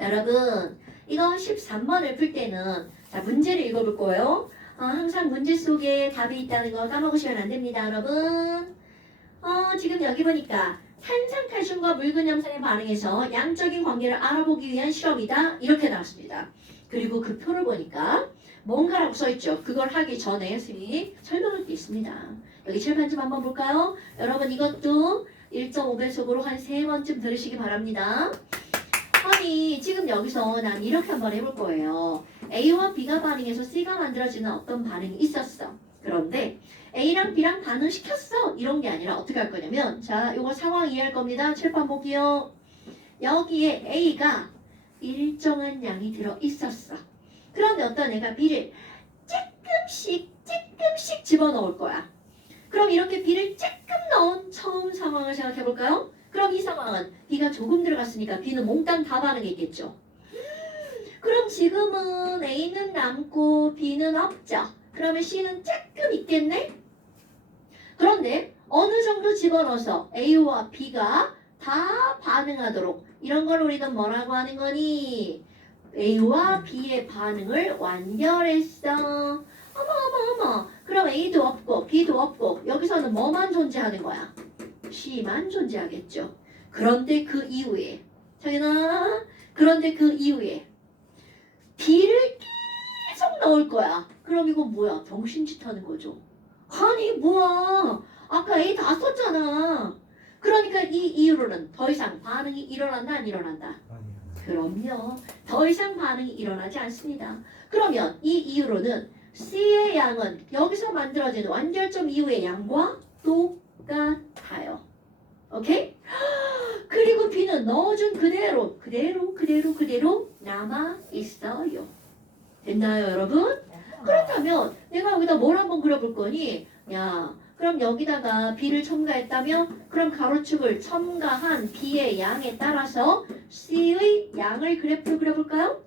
여러분 이거 13번을 풀 때는 자 문제를 읽어볼 거예요. 항상 문제 속에 답이 있다는 거 까먹으시면 안 됩니다, 여러분. 지금 여기 보니까 탄산칼슘과 묽은 염산의 반응에서 양적인 관계를 알아보기 위한 실험이다. 이렇게 나왔습니다. 그리고 그 표를 보니까 뭔가라고 써있죠. 그걸 하기 전에 선생님이 설명할 게 있습니다. 여기 칠판 좀 한번 볼까요? 여러분 이것도 1.5배속으로 한 3번쯤 들으시기 바랍니다. 아니 지금 여기서 난 이렇게 한번 해볼 거예요. A와 B가 반응해서 C가 만들어지는 어떤 반응이 있었어. 그런데 A랑 B랑 반응시켰어. 이런 게 아니라 어떻게 할 거냐면 자, 요거 상황 이해할 겁니다. 칠판 볼게요. 여기에 A가 일정한 양이 들어 있었어. 그런데 어떤 애가 B를 조금씩 집어넣을 거야. 그럼 이렇게 B를 조금 넣은 처음 상황을 생각해 볼까요? 그럼 이 상황은 B가 조금 들어갔으니까 B는 몽땅 다 반응했겠죠. 그럼 지금은 A는 남고 B는 없죠. 그러면 C는 조금 있겠네? 그런데 어느 정도 집어넣어서 A와 B가 다 반응하도록 이런 걸 우리가 뭐라고 하는 거니? A와 B의 반응을 완결했어. 어머. 그럼 A도 없고 B도 없고 여기서는 뭐만 존재하는 거야? C만 존재하겠죠. 그런데 그 이후에 자기나 그런데 그 이후에 B를 계속 넣을 거야. 그럼 이건 뭐야? 병신짓 하는 거죠. 아니 뭐야? 아까 A 다 썼잖아. 그러니까 이 이후로는 더 이상 반응이 일어난다 안 일어난다? 그럼요. 더 이상 반응이 일어나지 않습니다. 그러면 이 이후로는 C의 양은 여기서 만들어진 완결점 이후의 양과 똑같아요. 오케이? 그리고 B는 넣어준 그대로 남아 있어요. 됐나요, 여러분? 그렇다면 내가 여기다 뭘 한번 그려볼 거니? 야, 그럼 여기다가 B를 첨가했다면 그럼 가로축을 첨가한 B의 양에 따라서 C의 양을 그래프로 그려볼까요?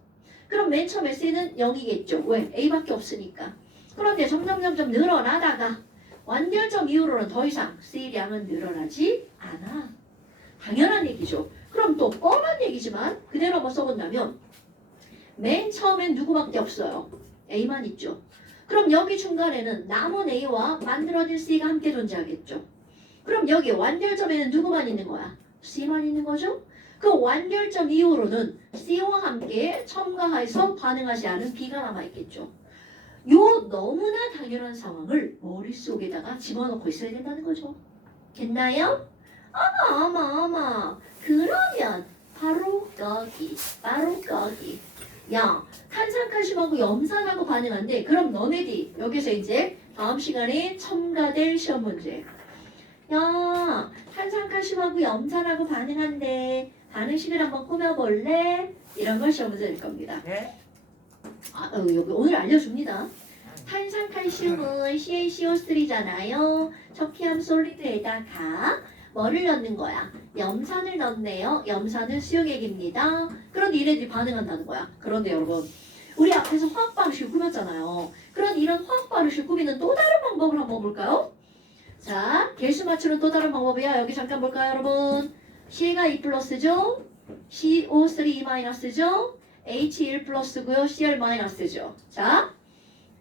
그럼 맨 처음에 C는 0이겠죠. 왜? A밖에 없으니까. 그런데 점점 늘어나다가 완결점 이후로는 더 이상 C의 양은 늘어나지 않아. 당연한 얘기죠. 그럼 또 뻔한 얘기지만 그대로 한번 써본다면 맨 처음엔 누구밖에 없어요. A만 있죠. 그럼 여기 중간에는 남은 A와 만들어진 C가 함께 존재하겠죠. 그럼 여기 완결점에는 누구만 있는 거야? C만 있는 거죠? 그 완결점 이후로는 C와 함께 첨가해서 반응하지 않은 B가 남아있겠죠. 요 너무나 당연한 상황을 머릿속에다가 집어넣고 있어야 된다는 거죠. 됐나요? 어머. 그러면 바로 거기. 야, 탄산칼슘하고 염산하고 반응한대. 그럼 너네들이 여기서 이제 다음 시간에 첨가될 시험 문제. 야, 탄산칼슘하고 염산하고 반응한대. 반응식을 한번 꾸며볼래? 이런 걸 시험 문제 될 겁니다. 네? 여기 오늘 알려줍니다. 탄산칼슘은 CaCO3잖아요. 척기암 솔리드에다가 뭐를 넣는 거야? 염산을 넣네요. 염산은 수용액입니다. 그런데 얘네들이 반응한다는 거야. 그런데 여러분, 우리 앞에서 화학 반응식을 꾸몄잖아요. 그런 이런 화학 반응식을 꾸미는 또 다른 방법을 한번 볼까요? 자, 개수 맞추는 또 다른 방법이야. 여기 잠깐 볼까요, 여러분? C가 2 플러스죠? CO3 2 마이너스죠? H1 플러스고요. Cl 마이너스죠. 자,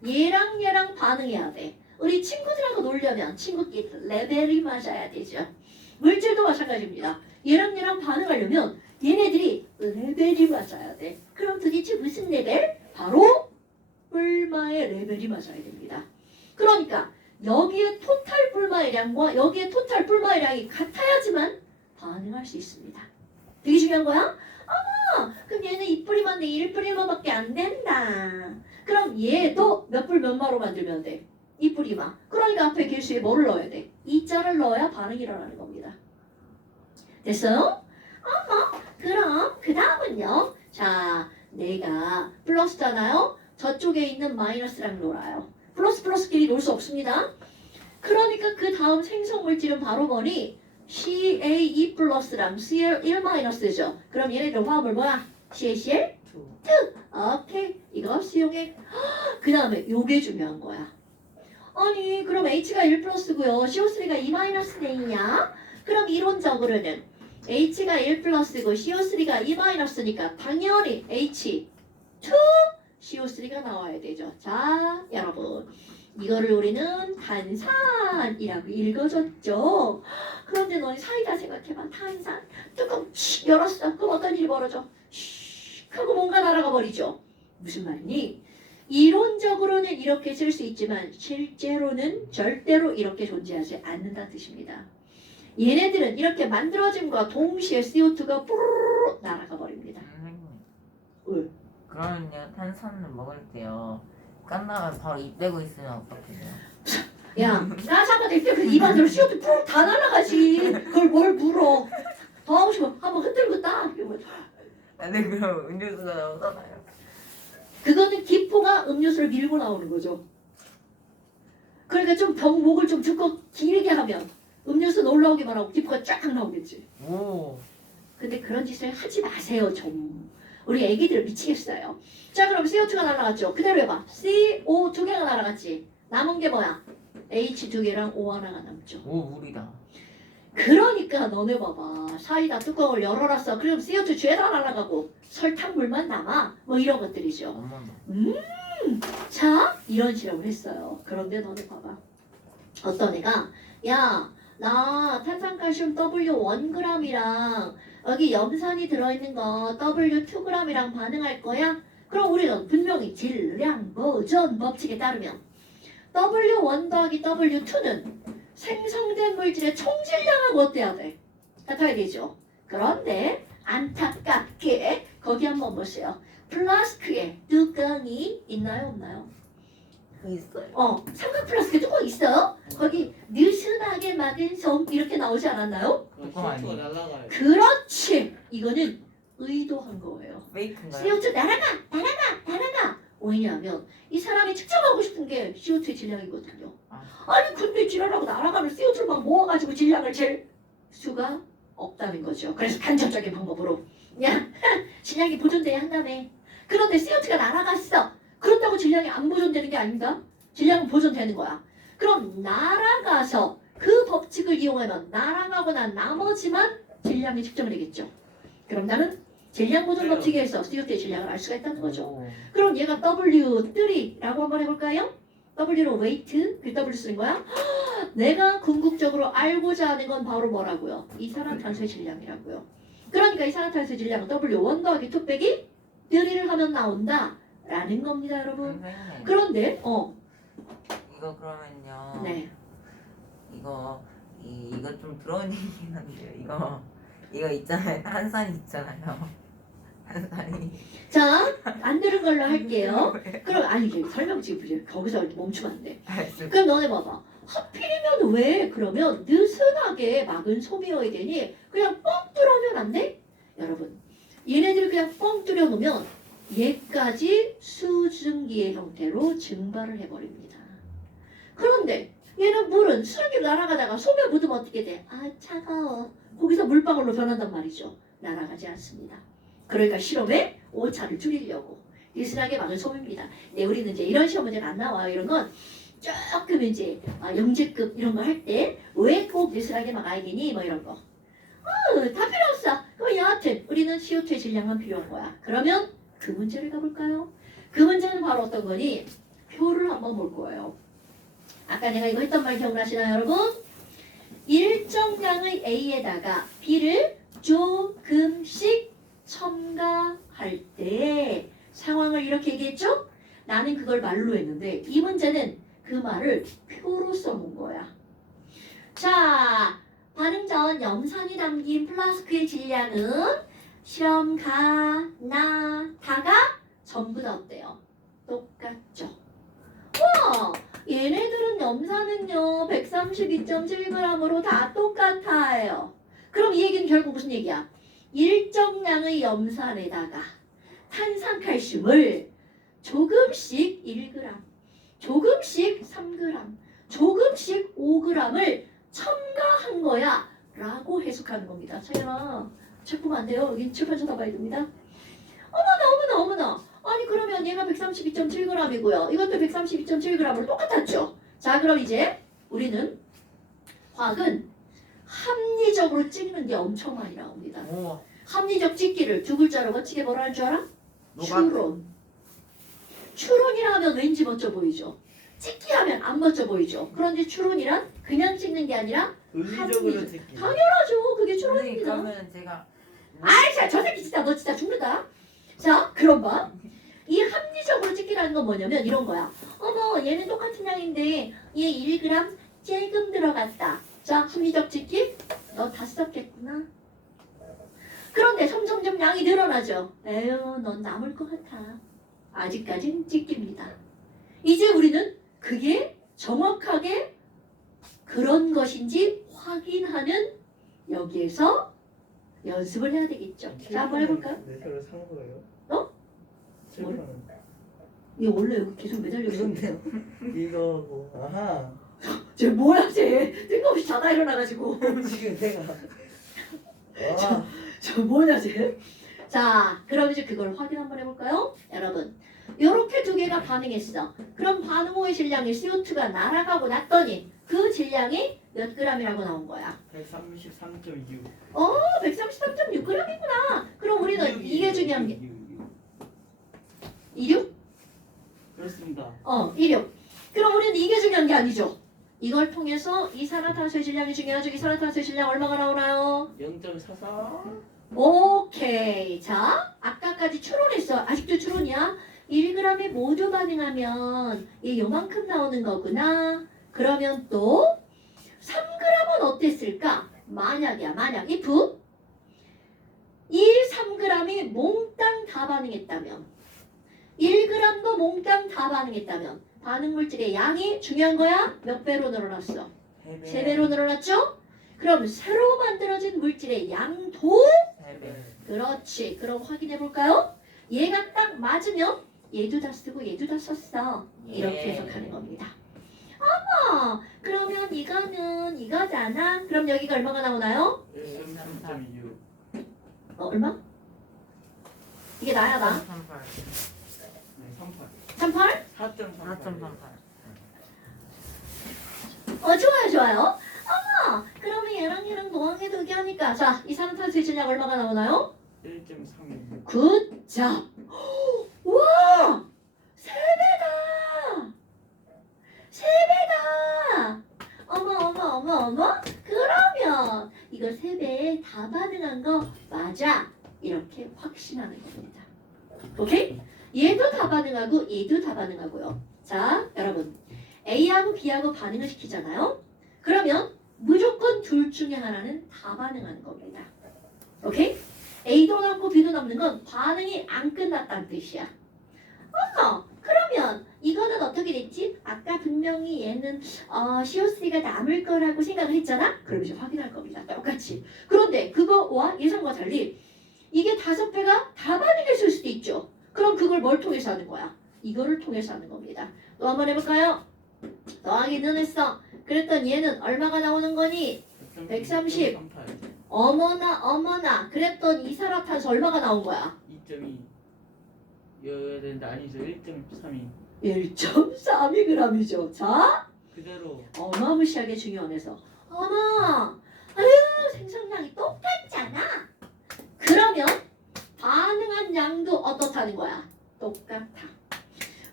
얘랑 반응해야 돼. 우리 친구들하고 놀려면 친구끼리 레벨이 맞아야 되죠. 물질도 마찬가지입니다. 얘랑 반응하려면 얘네들이 레벨이 맞아야 돼. 그럼 도대체 무슨 레벨? 바로 불마의 레벨이 맞아야 됩니다. 그러니까 여기에 토탈 불마의 양과 여기에 토탈 불마의 양이 같아야지만 반응할 수 있습니다. 되게 중요한 거야? 그럼 얘는 2뿌리만데 1뿌리만밖에 안 된다. 그럼 얘도 몇 불 몇 마로 만들면 돼? 2뿌리만. 그러니까 앞에 개수에 뭐를 넣어야 돼? 2자를 넣어야 반응이 일어나는 겁니다. 됐어요? 그럼 그 다음은요. 자, 내가 플러스잖아요. 저쪽에 있는 마이너스랑 놀아요. 플러스끼리 놀 수 없습니다. 그러니까 그 다음 생성 물질은 바로 뭐니? CA2 플러스랑 CL1 마이너스죠. 그럼 얘네들 화합을 뭐야? CaCl? 2. 오케이. 이거 수용액. 그 다음에 요게 중요한 거야. 아니 그럼 H가 1 플러스고요. CO3가 2 마이너스 되냐? 그럼 이론적으로는 H가 1 플러스고 CO3가 2 마이너스니까 당연히 H2 CO3가 나와야 되죠. 자, 여러분. 이거를 우리는 탄산이라고 읽어줬죠. 그런데 너희 사이다 생각해봐. 탄산. 뚜껑 칙 열었어. 그럼 어떤 일이 벌어져? 슉 하고 뭔가 날아가 버리죠. 무슨 말이니? 이론적으로는 이렇게 쓸 수 있지만 실제로는 절대로 이렇게 존재하지 않는다는 뜻입니다. 얘네들은 이렇게 만들어짐과 동시에 CO2가 뿌르르 날아가 버립니다. 선생님. 왜? 그러면요 탄산을 먹을 때요 깐 다음에 바로 입 대고 있으면 어떻게 돼요? 야, 나 잠깐 내때 그 입안으로 CO2 뿌르르 다 날아가지. 그걸 뭘 물어? 더 하고 싶어. 한번 흔들고 따. 이러면 아니 그럼 음료수가 나오잖아요. 그거는 기포가 음료수를 밀고 나오는 거죠. 그러니까 좀 목을 좀 두껍 길게 하면 음료수는 올라오기만 하고 기포가 쫙 나오겠지. 오. 근데 그런 짓을 하지 마세요 좀. 우리 애기들 미치겠어요. 자 그럼 CO2가 날아갔죠. 그대로 해봐. CO 2개가 날아갔지. 남은 게 뭐야? H 2개랑 O 하나가 남죠. 오 물이다. 그러니까 너네 봐봐. 사이다 뚜껑을 열어놨어. 그럼 CO2 죄다 날아가고 설탕물만 남아. 뭐 이런 것들이죠. 엄마도. 자 이런 실험을 했어요. 그런데 너네 봐봐. 어떤 애가 야 나 탄산칼슘 W1g이랑 여기 염산이 들어있는 거 W2g이랑 반응할 거야? 그럼 우리는 분명히 질량 보존 법칙에 따르면 W1 더하기 W2는 생성된 물질의 총질량하고 어때야 돼? 같아야 되죠. 그런데 안타깝게 거기 한번 보세요. 플라스크에 뚜껑이 있나요 없나요? 있어요. 삼각 플라스크 뚜껑 있어요? 거기 느슨하게 막은 솜 이렇게 나오지 않았나요? 뚜껑 아니에요? 날라가요. 그렇지. 이거는 의도한 거예요. 페이크인가요? CO2 날아가. 왜냐하면 이 사람이 측정하고 싶은 게 CO2의 질량이거든요. 아니 근데 지랄하고 날아가는 CO2를 막 모아가지고 질량을 잴 수가 없다는 거죠. 그래서 간접적인 방법으로 야 질량이 보존돼야 한다며. 그런데 CO2가 날아갔어. 그렇다고 질량이 안 보존되는 게 아닙니다. 질량은 보존되는 거야. 그럼 날아가서 그 법칙을 이용하면 날아가고 난 나머지만 질량이 측정되겠죠. 그럼 나는 질량 보존 법칙에 의해서 CO2의 질량을 알 수가 있다는 거죠. 오. 그럼 얘가 W3라고 한번 해볼까요? W로 weight, 그 W 쓰는 거야? 내가 궁극적으로 알고자 하는 건 바로 뭐라고요? 이산화탄소의 질량이라고요. 그러니까 이산화탄소의 질량은 W1 더하기 2 빼기 3를 하면 나온다 라는 겁니다 여러분. 선생님. 그런데 이거 그러면요. 네. 이거 좀 들어온 얘기긴 한데요. 이거 있잖아요. 탄산이 있잖아요. 탄산이. 자, 안 들은 걸로 할게요. 그럼 아니 이제 설명 지금 이제 거기서 멈추면 안 돼. 그럼 너네 봐봐. 하필이면 왜 그러면 느슨하게 막은 솜이어야 되니? 그냥 뻥 뚫어면 안 돼? 여러분, 얘네들을 그냥 뻥 뚫어 놓으면 얘까지 수증기의 형태로 증발을 해버립니다. 그런데 얘는 물은 수증기로 날아가다가 솜에 묻으면 어떻게 돼? 아 차가워. 거기서 물방울로 변한단 말이죠. 날아가지 않습니다. 그러니까 실험에 오차를 줄이려고 느슨하게 막은 솜입니다. 네, 우리는 이제 이런 시험 문제는 안 나와요. 이런 건 조금 이제 영재급 이런 거 할 때 왜 꼭 느슨하게 막아야 되니? 뭐 이런 거. 다 필요 없어. 그럼 여하튼 우리는 CO2의 질량만 필요한 거야. 그러면 그 문제를 가볼까요? 그 문제는 바로 어떤 거니? 표를 한번 볼 거예요. 아까 내가 이거 했던 말 기억나시나요, 여러분? 일정량의 A에다가 B를 조금씩 첨가할 때 상황을 이렇게 얘기했죠? 나는 그걸 말로 했는데 이 문제는 그 말을 표로 써놓은 거야. 자, 반응 전 염산이 담긴 플라스크의 질량은 실험 가, 나, 다가 전부 다 어때요? 똑같죠? 와! 얘네들은 염산은요 132.7g으로 다 똑같아요. 그럼 이 얘기는 결국 무슨 얘기야? 일정량의 염산에다가 탄산칼슘을 조금씩 1g, 조금씩 3g, 조금씩 5g을 첨가한 거야 라고 해석하는 겁니다. 차연아 책 보면 안 돼요. 여기 출판사 다 봐야 됩니다. 어머나 아니 그러면 얘가 132.7g이고요. 이것도 132.7g으로 똑같았죠. 자 그럼 이제 우리는 화학은 합리적으로 찍는 게 엄청 많이 나옵니다. 오. 합리적 찍기를 두 글자로 멋지게 뭐라 하는 줄 알아? 노가. 추론. 추론이라 하면 왠지 멋져 보이죠. 찍기 하면 안 멋져 보이죠. 그런데 추론이란 그냥 찍는 게 아니라 의리적으로 합리적. 듣기. 당연하죠. 그게 선생님 추론입니다. 그러면 제가 아이, 자, 저 새끼 진짜 너 진짜 죽는다. 자, 그럼 봐. 이 합리적으로 찍기라는 건 뭐냐면 이런 거야. 어머, 얘는 똑같은 양인데 얘 1g 조금 들어갔다. 자, 합리적 찍기. 너 다 썼겠구나. 그런데 점점점 양이 늘어나죠. 에휴, 넌 남을 것 같아. 아직까진 찍기입니다. 이제 우리는 그게 정확하게 그런 것인지 확인하는 여기에서 연습을 해야 되겠죠. 자, 한번 해볼까요? 네, 새로 산 거예요? 어? 7만 얘 원래 여기 계속 매달려 있었는데. 이거 뭐 아하. 쟤 뭐야 쟤. 뜬금없이 자다 일어나가지고. 지금 내가 와. 저 뭐냐 쟤. 자, 그럼 이제 그걸 확인 한번 해볼까요? 여러분, 요렇게 두 개가 반응했어. 그럼 반응 후의 질량이 CO2가 날아가고 났더니 그 질량이 몇 g이라고 나온 거야? 133.6. 133.6g이구나. 그럼 우리는 이게 중요한 게 26? 그렇습니다. 26. 그럼 우리는 이게 중요한 게 아니죠. 이걸 통해서 이산화탄소의 질량이 중요하죠. 이산화탄소의 질량 얼마가 나오나요? 0.44. 오케이. 자, 아까까지 추론했어. 아직도 추론이야. 1g에 모두 반응하면 얘 요만큼 나오는 거구나. 그러면 또 3g은 어땠을까? 만약이야. 만약 if 이 3g이 몽땅 다 반응했다면 1g도 몽땅 다 반응했다면 반응 물질의 양이 중요한 거야? 몇 배로 늘어났어? 3배로 늘어났죠? 그럼 새로 만들어진 물질의 양도 3배. 그렇지. 그럼 확인해 볼까요? 얘가 딱 맞으면 얘도 다 쓰고 얘도 다 썼어. 이렇게 예. 해석하는 겁니다. 어머, 그러면 이거는 이거잖아. 그럼 여기가 얼마가 나오나요? 1.3.6. 얼마? 이게 나야 나? 38. 네, 38. 38? 4.38. 4.38. 좋아요, 좋아요. 어머, 그러면 얘랑 동항해도 이게 하니까 자, 이산화탄소의 질량 얼마가 나오나요? 1.3. 굿 잡. 와! 3배다! 3배다! 어머. 그러면 이거 3배 다 반응한 거 맞아. 이렇게 확신하는 겁니다. 오케이? 얘도 다 반응하고 얘도 다 반응하고요. 자, 여러분. A하고 B하고 반응을 시키잖아요. 그러면 무조건 둘 중에 하나는 다 반응하는 겁니다. 오케이? A도 남고 B도 남는 건 반응이 안 끝났다는 뜻이야. 그러면 이거는 어떻게 됐지? 아까 분명히 얘는 CO3가 남을 거라고 생각을 했잖아? 그럼 이제 확인할 겁니다. 똑같이. 그런데 그거와 예상과 달리 이게 5배가 다 반응했을 수도 있죠. 그럼 그걸 뭘 통해서 하는 거야? 이거를 통해서 하는 겁니다. 또 한번 해볼까요? 더하기는 했어. 그랬더니 얘는 얼마가 나오는 거니? 130. 38. 어머나. 그랬더니 이산화탄소 얼마가 나온 거야? 2.2. 이어야 되는데 아니죠. 1.32. 1.32g이죠. 자, 그대로 어마무시하게 중요해서 어머, 아유 생성량이 똑같잖아. 그러면 반응한 양도 어떻다는 거야? 똑같아.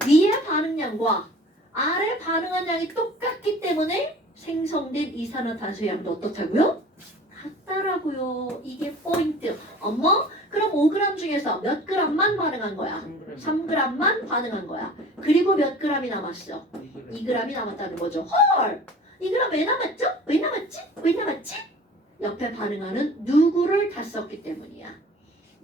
위의 반응량과 아래 반응한 양이 똑같기 때문에 생성된 이산화탄소 양도 어떻다고요? 같다라고요. 이게 포인트. 어머, 그럼 5g 중에서 몇 g만 반응한 거야? 3g만 반응한 거야. 그리고 몇 g이 남았어? 2g이 남았다는 거죠. 헐! 2g 왜 남았죠? 왜 남았지? 옆에 반응하는 누구를 다 썼기 때문이야.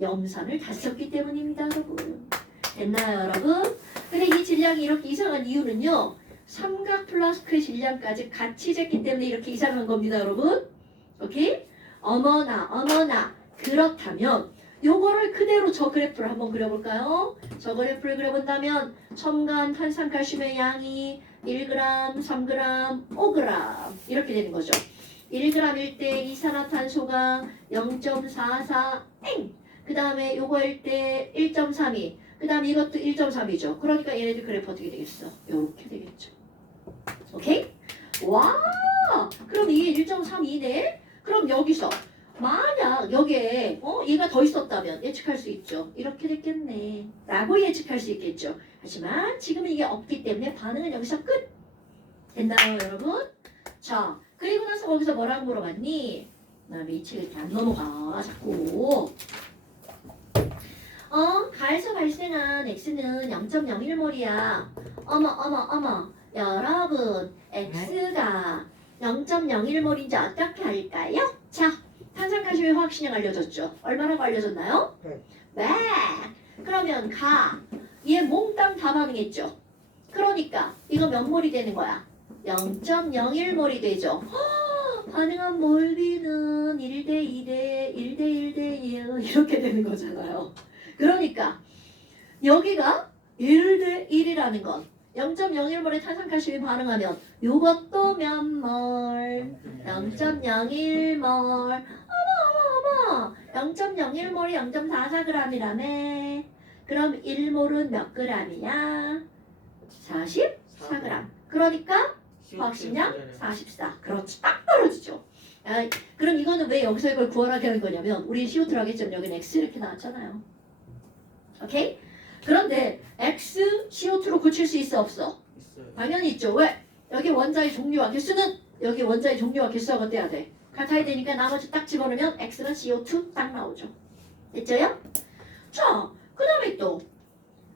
염산을 다 썼기 때문입니다, 여러분. 됐나요, 여러분? 근데 이 질량이 이렇게 이상한 이유는요. 삼각 플라스크의 질량까지 같이 쟀기 때문에 이렇게 이상한 겁니다, 여러분. 오케이? 어머나. 그렇다면 요거를 그대로 저 그래프를 한번 그려볼까요? 저 그래프를 그려본다면 첨가한 탄산칼슘의 양이 1g, 3g, 5g 이렇게 되는 거죠. 1g일 때 이산화탄소가 0.44 그 다음에 요거일 때 1.32 그 다음에 이것도 1.3이죠. 그러니까 얘네들 그래프 어떻게 되겠어? 요렇게 되겠죠. 오케이? 와! 그럼 이게 1.32네? 그럼 여기서 만약 여기에 얘가 더 있었다면 예측할 수 있죠. 이렇게 됐겠네 라고 예측할 수 있겠죠. 하지만 지금 이게 없기 때문에 반응은 여기서 끝. 됐나요 여러분? 자 그리고 나서 거기서 뭐라고 물어봤니? 나 이 책을 이렇게 안 넘어가 자꾸. 가에서 발생한 x는 0.01몰이야. 어머 여러분 x가 0.01몰인지 어떻게 할까요? 자 탄산가시의 화학식량 알려줬죠. 얼마라고 알려줬나요? 네. 그러면 얘 몽땅 다 반응했죠. 그러니까 이거 몇 몰이 되는 거야? 0.01몰이 되죠. 반응한 몰비는 1대 2대 1대 1대 1 이렇게 되는 거잖아요. 그러니까 여기가 1대 1이라는 건 0.01몰의 탄산칼슘이 반응하면 이것도 몇 몰? 0.01몰. 어머 0.01몰이 0.44g이라며. 그럼 1몰은 몇 g이야? 44g. 그러니까 화학식량 44. 그렇지. 딱 떨어지죠. 그럼 이거는 왜 여기서 이걸 구하라게 하는 거냐면 우리 CO2로 하겠지만 여기는 X 이렇게 나왔잖아요. 오케이? 그런데 X CO2로 고칠 수 있어 없어? 있어요. 당연히 있죠. 왜? 여기 원자의 종류와 개수는 여기 원자의 종류와 개수가 어때야 돼? 같아야 되니까 나머지 딱 집어넣으면 X는 CO2 딱 나오죠. 됐죠요? 자, 그 다음에 또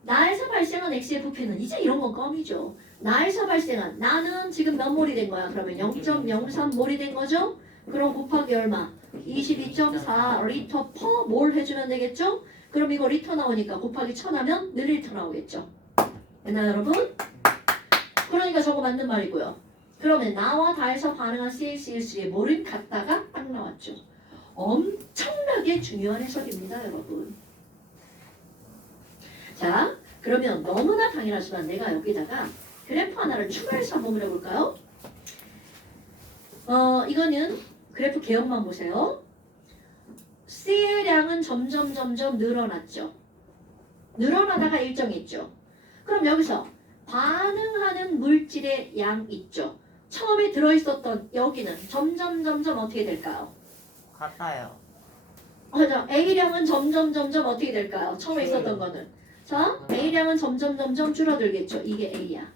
나에서 발생한 X의 부피는 이제 이런 건 껌이죠. 나에서 발생한 나는 지금 몇 몰이 된 거야? 그러면 0.03몰이 된 거죠? 그럼 곱하기 얼마? 22.4 리터 퍼 몰 해주면 되겠죠? 그럼 이거 리터 나오니까 곱하기 1000 하면 늘 리터 나오겠죠? 됐나요 여러분? 그러니까 저거 맞는 말이고요. 그러면 나와 다에서 반응한 CaCO3의 몰은 같다가 딱 나왔죠. 엄청나게 중요한 해석입니다 여러분. 자 그러면 너무나 당연하지만 내가 여기다가 그래프 하나를 추가해서 한번 그려볼까요? 이거는 그래프 개혁만 보세요. C의 량은 점점 늘어났죠. 늘어나다가 일정이 있죠. 그럼 여기서 반응하는 물질의 양 있죠. 처음에 들어있었던 여기는 점점 어떻게 될까요? 같아요. 맞아. A량은 점점 어떻게 될까요? 처음에 있었던 거는. 자, A량은 점점 줄어들겠죠. 이게 A야.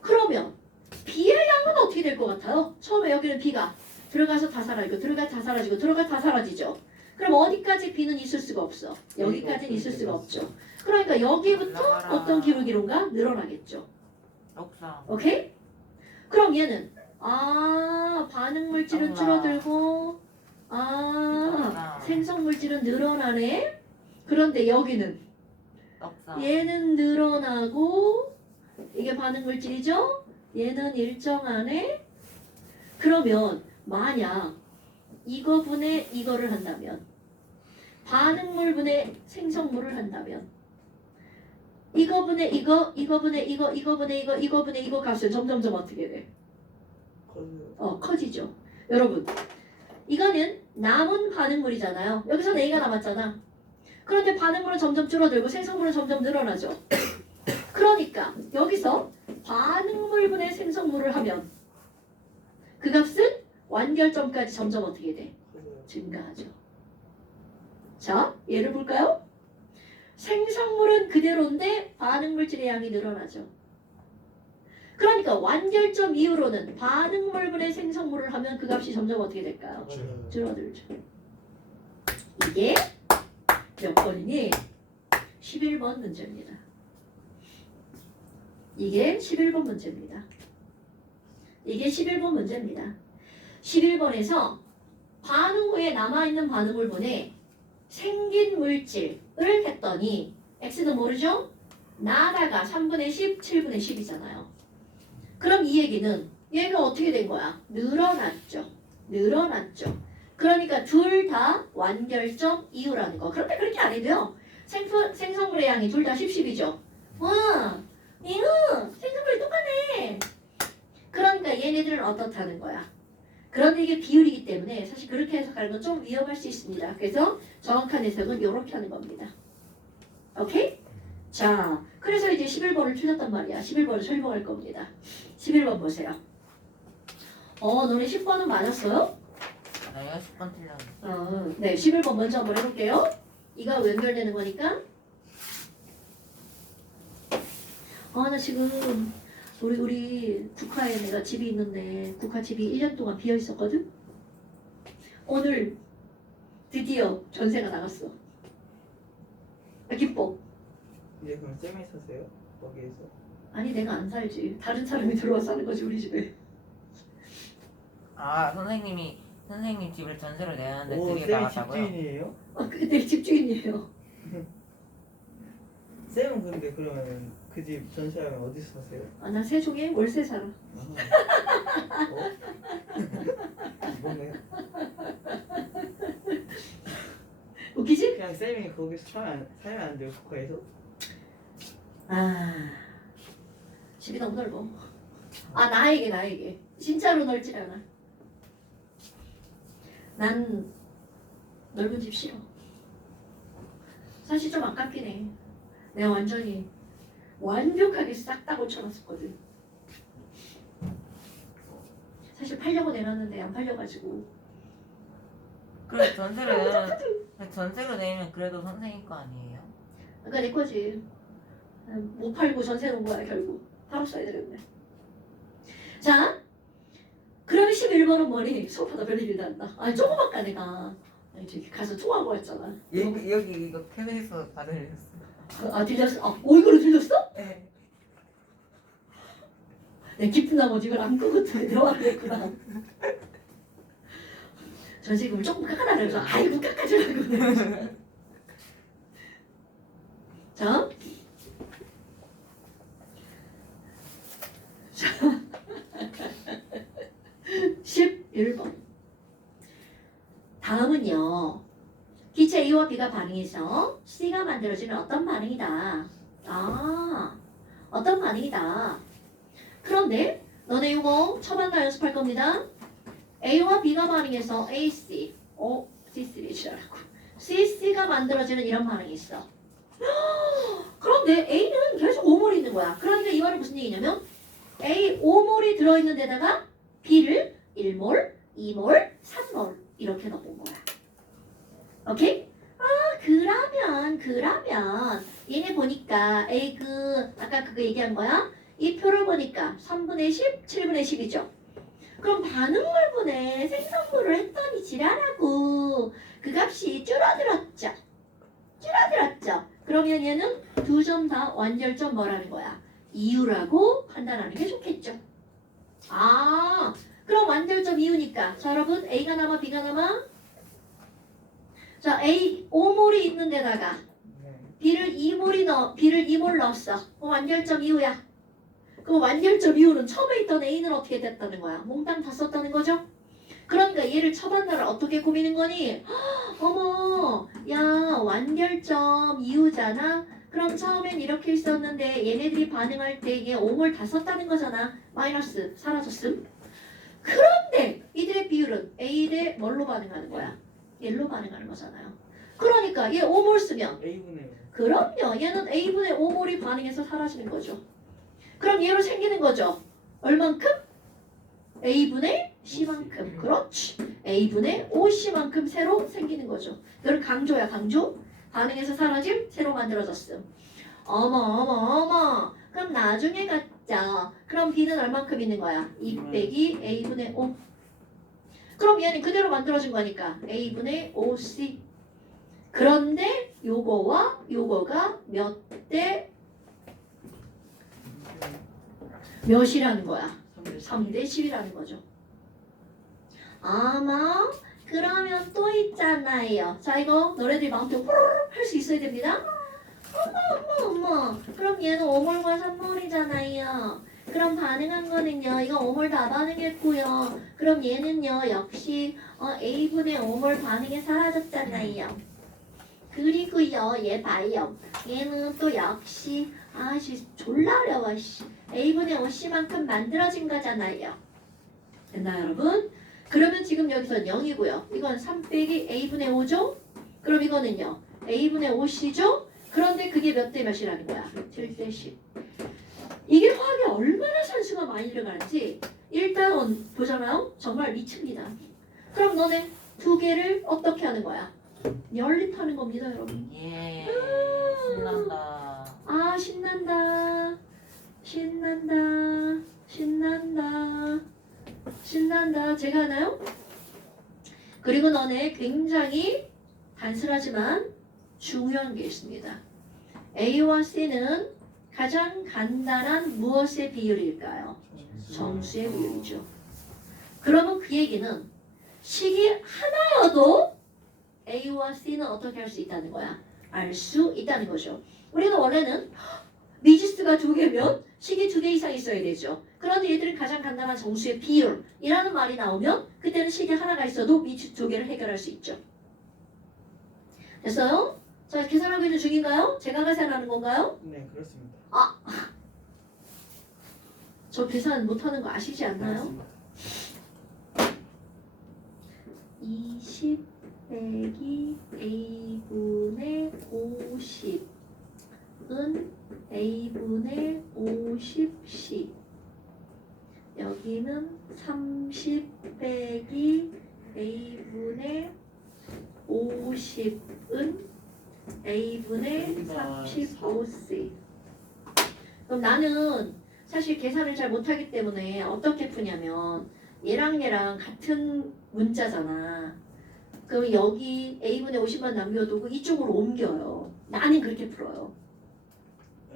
그러면 B의 양은 어떻게 될 것 같아요? 처음에 여기는 B가 들어가서 다 사라지고 들어가 다 사라지죠. 그럼 어디까지 B는 있을 수가 없어? 여기까지는 있을 수가 없죠. 그러니까 여기부터 어떤 기울기론가 늘어나겠죠. 역사. 오케이? 그럼 얘는 반응 물질은 줄어들고 생성 물질은 늘어나네. 그런데 여기는 역사. 얘는 늘어나고 이게 반응 물질이죠? 얘는 일정하네. 그러면 만약 이거분의 이거를 한다면 반응물분의 생성물을 한다면 이거분의 이거분의 이거 값은 점점 어떻게 돼? 커지죠. 여러분 이거는 남은 반응물이잖아요. 여기서 A가 남았잖아. 그런데 반응물은 점점 줄어들고 생성물은 점점 늘어나죠. 그러니까 여기서 반응물분의 생성물을 하면 그 값은 완결점까지 점점 어떻게 돼? 증가하죠. 자, 예를 볼까요? 생성물은 그대로인데 반응물질의 양이 늘어나죠. 그러니까 완결점 이후로는 반응물분의 생성물을 하면 그 값이 점점 어떻게 될까요? 줄어들죠. 이게 몇 번이니? 11번 문제입니다. 이게 11번 문제입니다. 이게 11번 문제입니다. 11번에서 반응 후에 남아있는 반응물분에 생긴 물질을 했더니 X는 모르죠? 나다가 3분의 10, 7분의 10이잖아요. 그럼 이 얘기는 얘가 어떻게 된 거야? 늘어났죠. 그러니까 둘 다 완결점 이후라는 거. 그런데 그렇게 안 해도요. 생성물의 양이 둘 다 10, 10이죠. 와, 이거 생성물이 똑같네. 그러니까 얘네들은 어떻다는 거야? 그런데 이게 비율이기 때문에 사실 그렇게 해석하는 건 좀 위험할 수 있습니다. 그래서 정확한 해석은 이렇게 하는 겁니다. 오케이? 자, 그래서 이제 11번을 틀렸단 말이야. 11번을 설명할 겁니다. 11번 보세요. 너네 10번은 맞았어요? 내가 10번 틀렸는데. 네, 11번 먼저 한번 해볼게요. 이가 연결되는 거니까. 나 지금 우리 국화에 내가 집이 있는데 국화 집이 1년 동안 비어 있었거든. 오늘 드디어 전세가 나갔어. 기뻐. 이제 그럼 쌤이 사세요? 거기에서? 아니 내가 안 살지. 다른 사람이 들어와서 사는 거지 우리 집에. 아 선생님 집을 전세로 내놨는데 오, 그게 쌤이 나갔다고요? 집주인이에요? 내 집주인이에요. 쌤은 근데 그러면 그 집 전세하면 어디서 사세요? 나 세종에 월세 살아. 어? 이거네. 웃기지? 그냥 쌤이 거기서 살면 안 돼요, 국화에서? 집이 너무 넓어. 나에게 진짜로 넓지 않아. 난 넓은 집 싫어. 사실 좀 아깝긴 해. 내가 완벽하게 싹 다 고쳐놨었거든. 사실 팔려고 내놨는데 안 팔려가지고. 그래 전세로 내면 그래도 선생님 거 아니에요? 그러니까 내 거지. 못 팔고 전세 놓은 거야 결국. 팔았어야 되겠네. 자, 그러면 11번은 뭐니? 수업하다 별일이 난다. 조그맣까 내가. 저기 가서 통화하고 왔잖아. 여기 이거 KBS 다 들렸어. 들렸어? 이거로 들렸어? 네. 내 깊은 나머지 이걸 안 끄고 들어와 그랬구나. 전세금을 조금 깎아라 그래서 아이고 깎아주라고. 자. 11번. 다음은요. 기체 A와 B가 반응해서 C가 만들어지는 어떤 반응이다. 어떤 반응이다. 그런데 너네 이거 처음나 연습할 겁니다. A와 B가 반응해서 AC, C3H라고. CC가 만들어지는 이런 반응이 있어. 그런데 A는 계속 5몰이 있는 거야. 그런데 이 말은 무슨 얘기냐면 A 5몰이 들어있는 데다가 B를 1몰, 2몰, 3몰 이렇게 넣어본 거야. 오케이? 그러면 얘네 보니까 A 아까 그거 얘기한 거야? 이 표를 보니까 3분의 10, 7분의 10이죠. 그럼 반응물분의 생성물을 했더니 지랄하고 그 값이 줄어들었죠. 그러면 얘는 두 점 다 완결점 뭐라는 거야? 이유라고 판단하는 게 좋겠죠. 그럼 완결점 이유니까 자 여러분 A가 남아 B가 남아? 자 A 5몰이 있는 데다가 B를 2몰 넣었어. 완결점 이유야. 그럼 완결점 이유는 처음에 있던 A는 어떻게 됐다는 거야? 몽땅 다 썼다는 거죠? 그러니까 얘를 처반나를 어떻게 꾸미는 거니? 어머, 야 완결점 이유잖아. 그럼 처음엔 이렇게 있었는데 얘네들이 반응할 때 얘 5몰 다 썼다는 거잖아. 마이너스 사라졌음. 그런데 이들의 비율은 A 대 뭘로 반응하는 거야? 1로 반응하는 거잖아요. 그러니까 얘 5몰 쓰면 A분의 5. 그럼요. 얘는 A분의 5몰이 반응해서 사라지는 거죠. 그럼 얘로 생기는 거죠. 얼만큼? A분의 C만큼. 그렇지. A분의 5C만큼 새로 생기는 거죠. 이걸 강조야 강조. 반응해서 사라짐 새로 만들어졌음. 어머. 그럼 나중에 갖자. 그럼 B는 얼만큼 있는 거야? 2 빼기 A분의 5. 그럼 얘는 그대로 만들어진 거니까 A분의 5C. 그런데 요거와 요거가 몇 대 몇이라는 거야? 3대 10이라는 거죠. 그러면 또 있잖아요. 자 이거 너네들이 마음대로 호로록 할 수 있어야 됩니다. 어머. 그럼 얘는 5몰과 3몰이잖아요. 그럼 반응한 거는요. 이거 5몰 다 반응했고요. 그럼 얘는요. 역시 A분의 5몰 반응에 사라졌잖아요. 그리고요. 얘 봐요. 얘는 또 역시 졸라 어려워. A분의 5C만큼 만들어진 거잖아요. 됐나요 여러분? 그러면 지금 여기서 0이고요. 이건 3 빼기 A분의 5죠? 그럼 이거는요. A분의 5C죠? 그런데 그게 몇 대 몇이라는 거야? 7대 10. 이게 화학에 얼마나 산수가 많이 들어가는지 일단 보잖아요. 정말 미칩니다. 그럼 너네 두 개를 어떻게 하는 거야? 연립하는 겁니다, 여러분. 예. 신난다. 아, 신난다. 신난다. 신난다. 신난다. 제가 하나요? 그리고 너네 굉장히 단순하지만 중요한 게 있습니다. A와 C는 가장 간단한 무엇의 비율일까요? 정수의 비율이죠. 그러면 그 얘기는 식이 하나여도 A와 C는 어떻게 할 수 있다는 거야? 알 수 있다는 거죠. 우리는 원래는 미지수가 두 개면 식이 두 개 이상 있어야 되죠. 그런데 얘들은 가장 간단한 정수의 비율이라는 말이 나오면 그때는 식이 하나가 있어도 미지수 두 개를 해결할 수 있죠. 됐어요? 자, 계산하고 있는 중인가요? 제가 계산하는 건가요? 네, 그렇습니다. 저 계산 못하는 거 아시지 않나요? 그렇습니다. 20 빼기 A분의 50은 A분의 50C. 여기는 30 빼기 A분의 50은 A분의 35C. 그럼 나는 사실 계산을 잘 못하기 때문에 어떻게 푸냐면 얘랑 같은 문자잖아. 그럼 여기 A분의 50만 남겨두고 이쪽으로 옮겨요. 나는 그렇게 풀어요.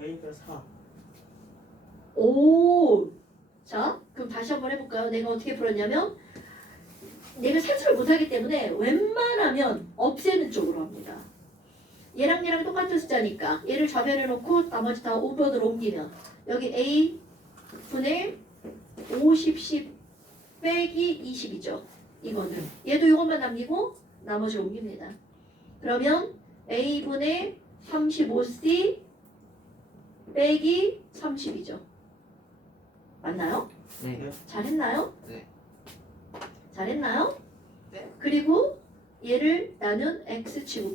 A가 4. 오! 자, 그럼 다시 한번 해볼까요? 내가 어떻게 풀었냐면 내가 세수를 못하기 때문에 웬만하면 없애는 쪽으로 합니다. 얘랑 똑같은 숫자니까 얘를 좌변해놓고 나머지 다 우변으로 옮기면 여기 A분의 50C 빼기 20이죠. 이거는 얘도 이것만 남기고 나머지 옮깁니다. 그러면 A분의 35C 빼기 30이죠. 맞나요? 네. 잘했나요? 네. 잘했나요? 네. 그리고 얘를 나는 X치고